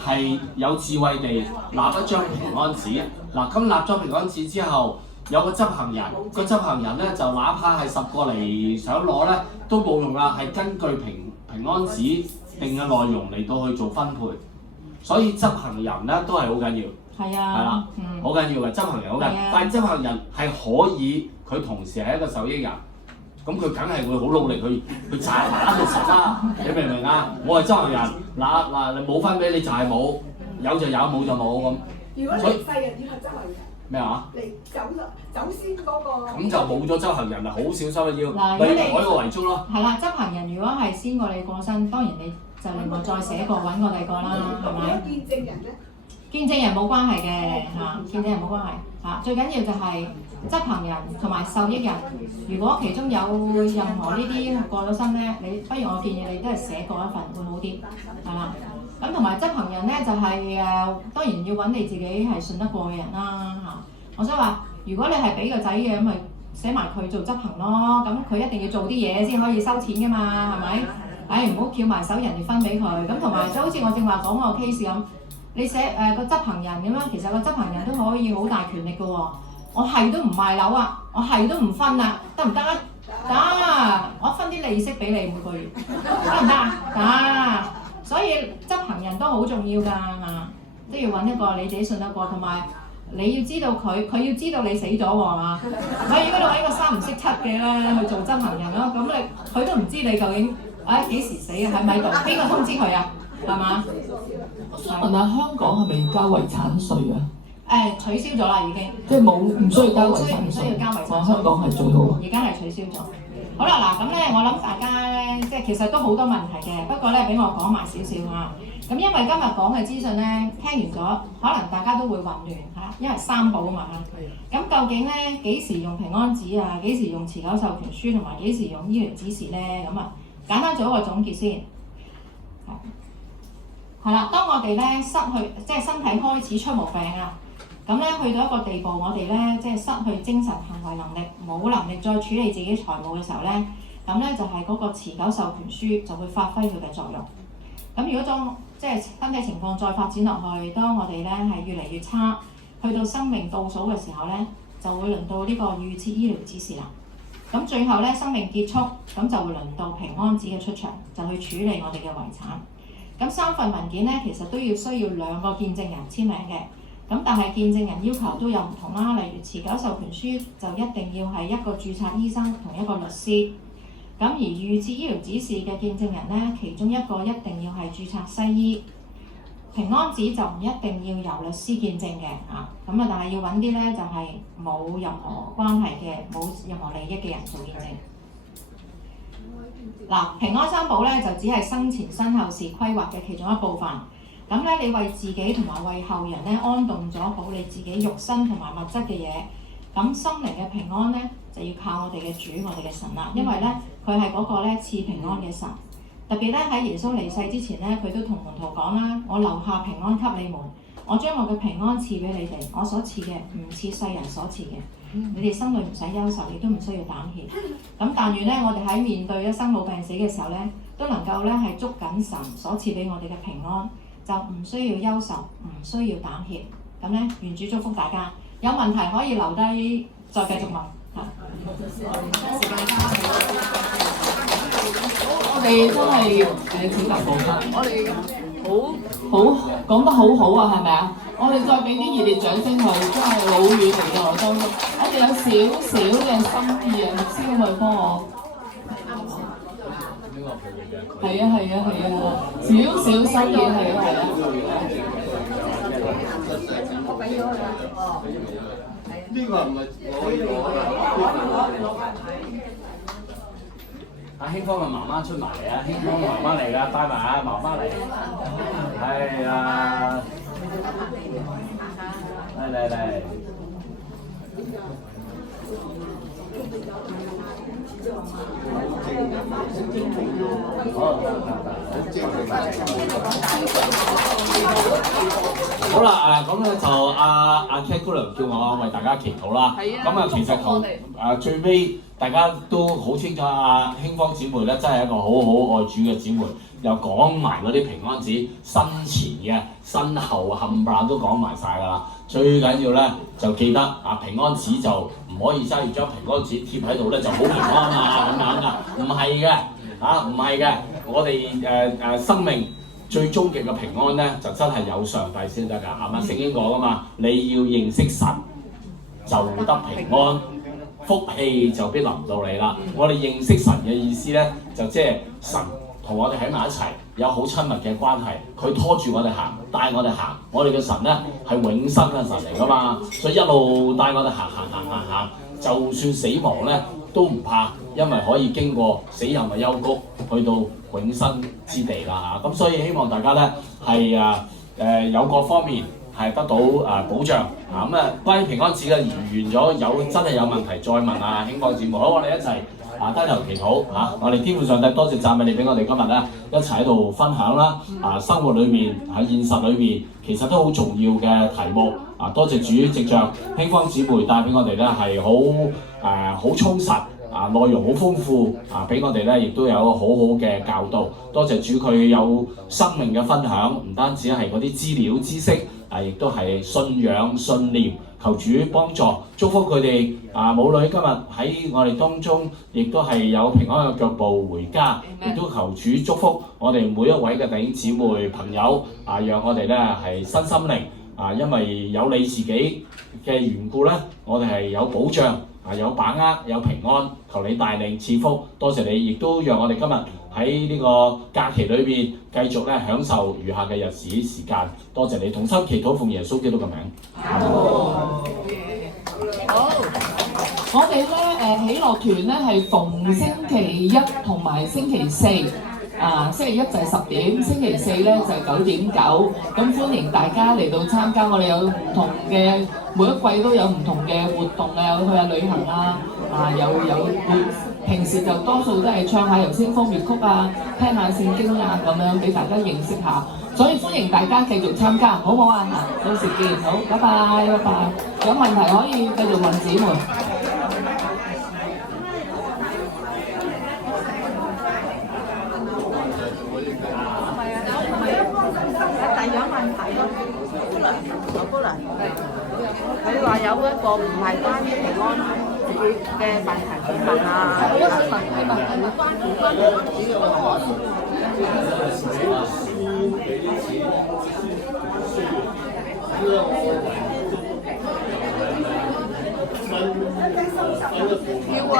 係有智慧地立一張平安紙？嗱，咁立咗平安紙之後，有個執行人，個執行人咧就哪怕係10個嚟想攞咧都冇用啦，係根據平安紙定嘅內容嚟到去做分配，所以執行人咧都係好緊要。係啊，係啦，好緊要嘅執行人好緊要，但係執行人係可以佢同時係一個受益人，咁佢梗係會好努力去賺打到實啦，你明唔明啊？我係執行人，嗱你冇分俾你就係冇，有就有，冇就冇咁。如果你世人點係執行人？咩話？你走先嗰個。咁就冇咗執行人啦，好小心啊要，嗱，咪改個遺囑咯。係啦，執行人如果係先過你過身，當然你就另外再寫過揾個第個啦，係咪？見證人咧？見證人冇關係嘅嚇，見證人冇關係嚇，最緊要就係執行人同埋受益人。如果其中有任何呢啲過咗身咧，你不如我建議你都係寫過一份會好啲，係啦。咁同埋執行人咧就係當然要揾你自己係信得過嘅人啦嚇。我想話，如果你係俾個仔嘅咁咪寫埋佢做執行咯，咁佢一定要做啲嘢先可以收錢噶嘛，係咪？唔好翹埋手人哋分俾佢。咁同埋就好似我正話講個 case 咁。你寫個執行人咁樣，其實個執行人都可以好大權力嘅喎。我係都唔賣樓啊，我係都唔分啊，得唔得啊？得，我分啲利息俾你每個月，得唔得啊？得。所以執行人都好重要㗎嚇，都要揾一個你自己信得過，同埋你要知道佢要知道你死咗喎嘛。咪如果你揾一個3唔識7嘅咧去做執行人咯，咁佢都唔知你究竟幾時死啊？喺咪度？邊個通知佢啊？係嘛？我想問下香港係咪要交遺產稅啊？取消咗啦已經。即係唔需要交遺產稅。唔需要交遺產稅。香港係最好。而家係取消咗。好啦，嗱咁咧，我諗大家咧，即係其實都好多問題嘅，不過咧，俾我講埋少少啊。咁因為今日講嘅資訊咧，聽完咗，可能大家都會混亂嚇，因為3寶啊嘛。咁究竟咧幾時用平安紙啊？幾時用持久授權書同埋幾時用醫療指示咧？咁啊，簡單做一個總結先。係啦，當我哋咧失去，即係身體開始出毛病啊，咁咧去到一個地步，我哋咧即係失去精神行為能力，冇能力再處理自己財務嘅時候咧，咁咧就係嗰個持久授權書就會發揮佢嘅作用。咁如果當即係身體情況再發展落去，當我哋咧係越嚟越差，去到生命倒數嘅時候咧，就會輪到呢個預設醫療指示啦。咁最後咧生命結束，咁就會輪到平安紙嘅出場，就去處理我哋嘅遺產。咁3份文件咧，其實都需要2個見證人簽名嘅。咁但係見證人要求都有唔同啦，例如持久授權書就一定要係一個註冊醫生同一個律師。咁而預設醫療指示嘅見證人咧，其中一個一定要係註冊西醫。平安紙就唔一定要由律師見證嘅啊。咁啊，但係要揾啲咧就係冇任何關係嘅、冇任何利益嘅人做見證。嗱，平安3寶咧就只係生前身後事規劃嘅其中一部分。咁咧，你為自己同埋為後人咧安頓咗好你自己肉身同埋物質嘅嘢，咁心靈嘅平安咧就要靠我哋嘅主，我哋嘅神啦。因為咧，佢係嗰個咧賜平安嘅神。特別咧喺耶穌離世之前咧，佢都同門徒講啦：我留下平安給你們，我將我嘅平安賜俾你哋，我所賜嘅唔似世人所賜嘅。你哋心裏唔使憂愁，亦都唔需要膽怯。咁但願咧，我哋喺面對一生老病死嘅時候咧，都能夠咧係捉緊神所賜俾我哋嘅平安，就唔需要憂愁，唔需要膽怯。咁咧，願主祝福大家。有問題可以留低再繼續問。我哋真係請求報告，我哋好講得好好啊，係咪啊？我哋再俾啲熱烈掌聲佢，真係老遠嚟到我當中。我哋有少少嘅心意啊，牧師可以幫我。係啊，少少心意係啊。我俾咗佢啦。呢個唔係我阿興芳嘅媽媽出埋嚟啊！興芳媽媽嚟㗎，帶埋阿媽媽嚟。係啊，嚟。好啦，咁咧就阿 Cat 姑娘叫我為大家祈禱啦。咁啊，其實同最尾大家都好清楚，阿興芳姊妹咧真係一個好好愛主嘅姊妹，又講埋嗰啲平安紙身前嘅、身後冚唪唥都講埋晒㗎啦。最緊要咧就記得平安紙就唔可以揸住張平安紙貼喺度咧就好平安啊咁樣㗎，唔係嘅唔係嘅，我哋生命最終極嘅平安咧就真係有上帝先得㗎，係咪？聖經講㗎嘛，你要認識神就得平安，福氣就必臨到你啦。我哋認識神嘅意思咧，就即係神同我哋喺埋一齊，有好親密嘅關係。佢拖住我哋行，帶我哋行。我哋嘅神咧係永生嘅神嚟㗎嘛，所以一路帶我哋行，就算死亡咧都唔怕，因為可以經過死蔭嘅幽谷，去到永生之地啦嚇。咁所以希望大家咧係有各方面係得到保障啊。咁關於平安紙嘅完咗，真係有問題再問興芳姊妹。好，我哋一齊低頭祈禱嚇。我哋天父上帝，多謝讚美你俾我哋今日咧一齊喺度分享啦。生活裏面喺現實裏面，其實都好重要嘅題目。多謝主藉着興芳姊妹帶俾我哋咧係好充實。內容好豐富，俾我哋咧亦都有好好嘅教導。多謝主佢有生命嘅分享，唔單止係嗰啲資料知識，亦都係信仰信念。求主幫助祝福佢哋母女今日喺我哋當中，亦都係有平安嘅腳步回家。亦都求主祝福我哋每一位嘅弟兄姊妹朋友，讓我哋咧係身心靈因為有你自己嘅緣故咧，我哋係有保障。有把握，有平安，求你帶領賜福，多謝你，亦都讓我哋今日喺呢個假期裏邊繼續咧享受餘下嘅日子時間，多謝你，同心祈禱奉耶穌基督嘅名。好，我哋咧喜樂團咧係逢星期一同埋星期四。星期一就係10點，星期四咧就係9點9。咁歡迎大家嚟到參加，我哋有唔同嘅每一季都有唔同嘅活動啊，有去下旅行有平時就多數都係唱下頭先風粵曲啊，聽下聖經啊咁樣俾大家認識下，所以歡迎大家繼續參加，好唔好啊？到時見，好，拜拜。有問題可以繼續問姊妹。佢話有一個唔係關於平安嘅問題去問啊，關於平安主要都可以。要啊！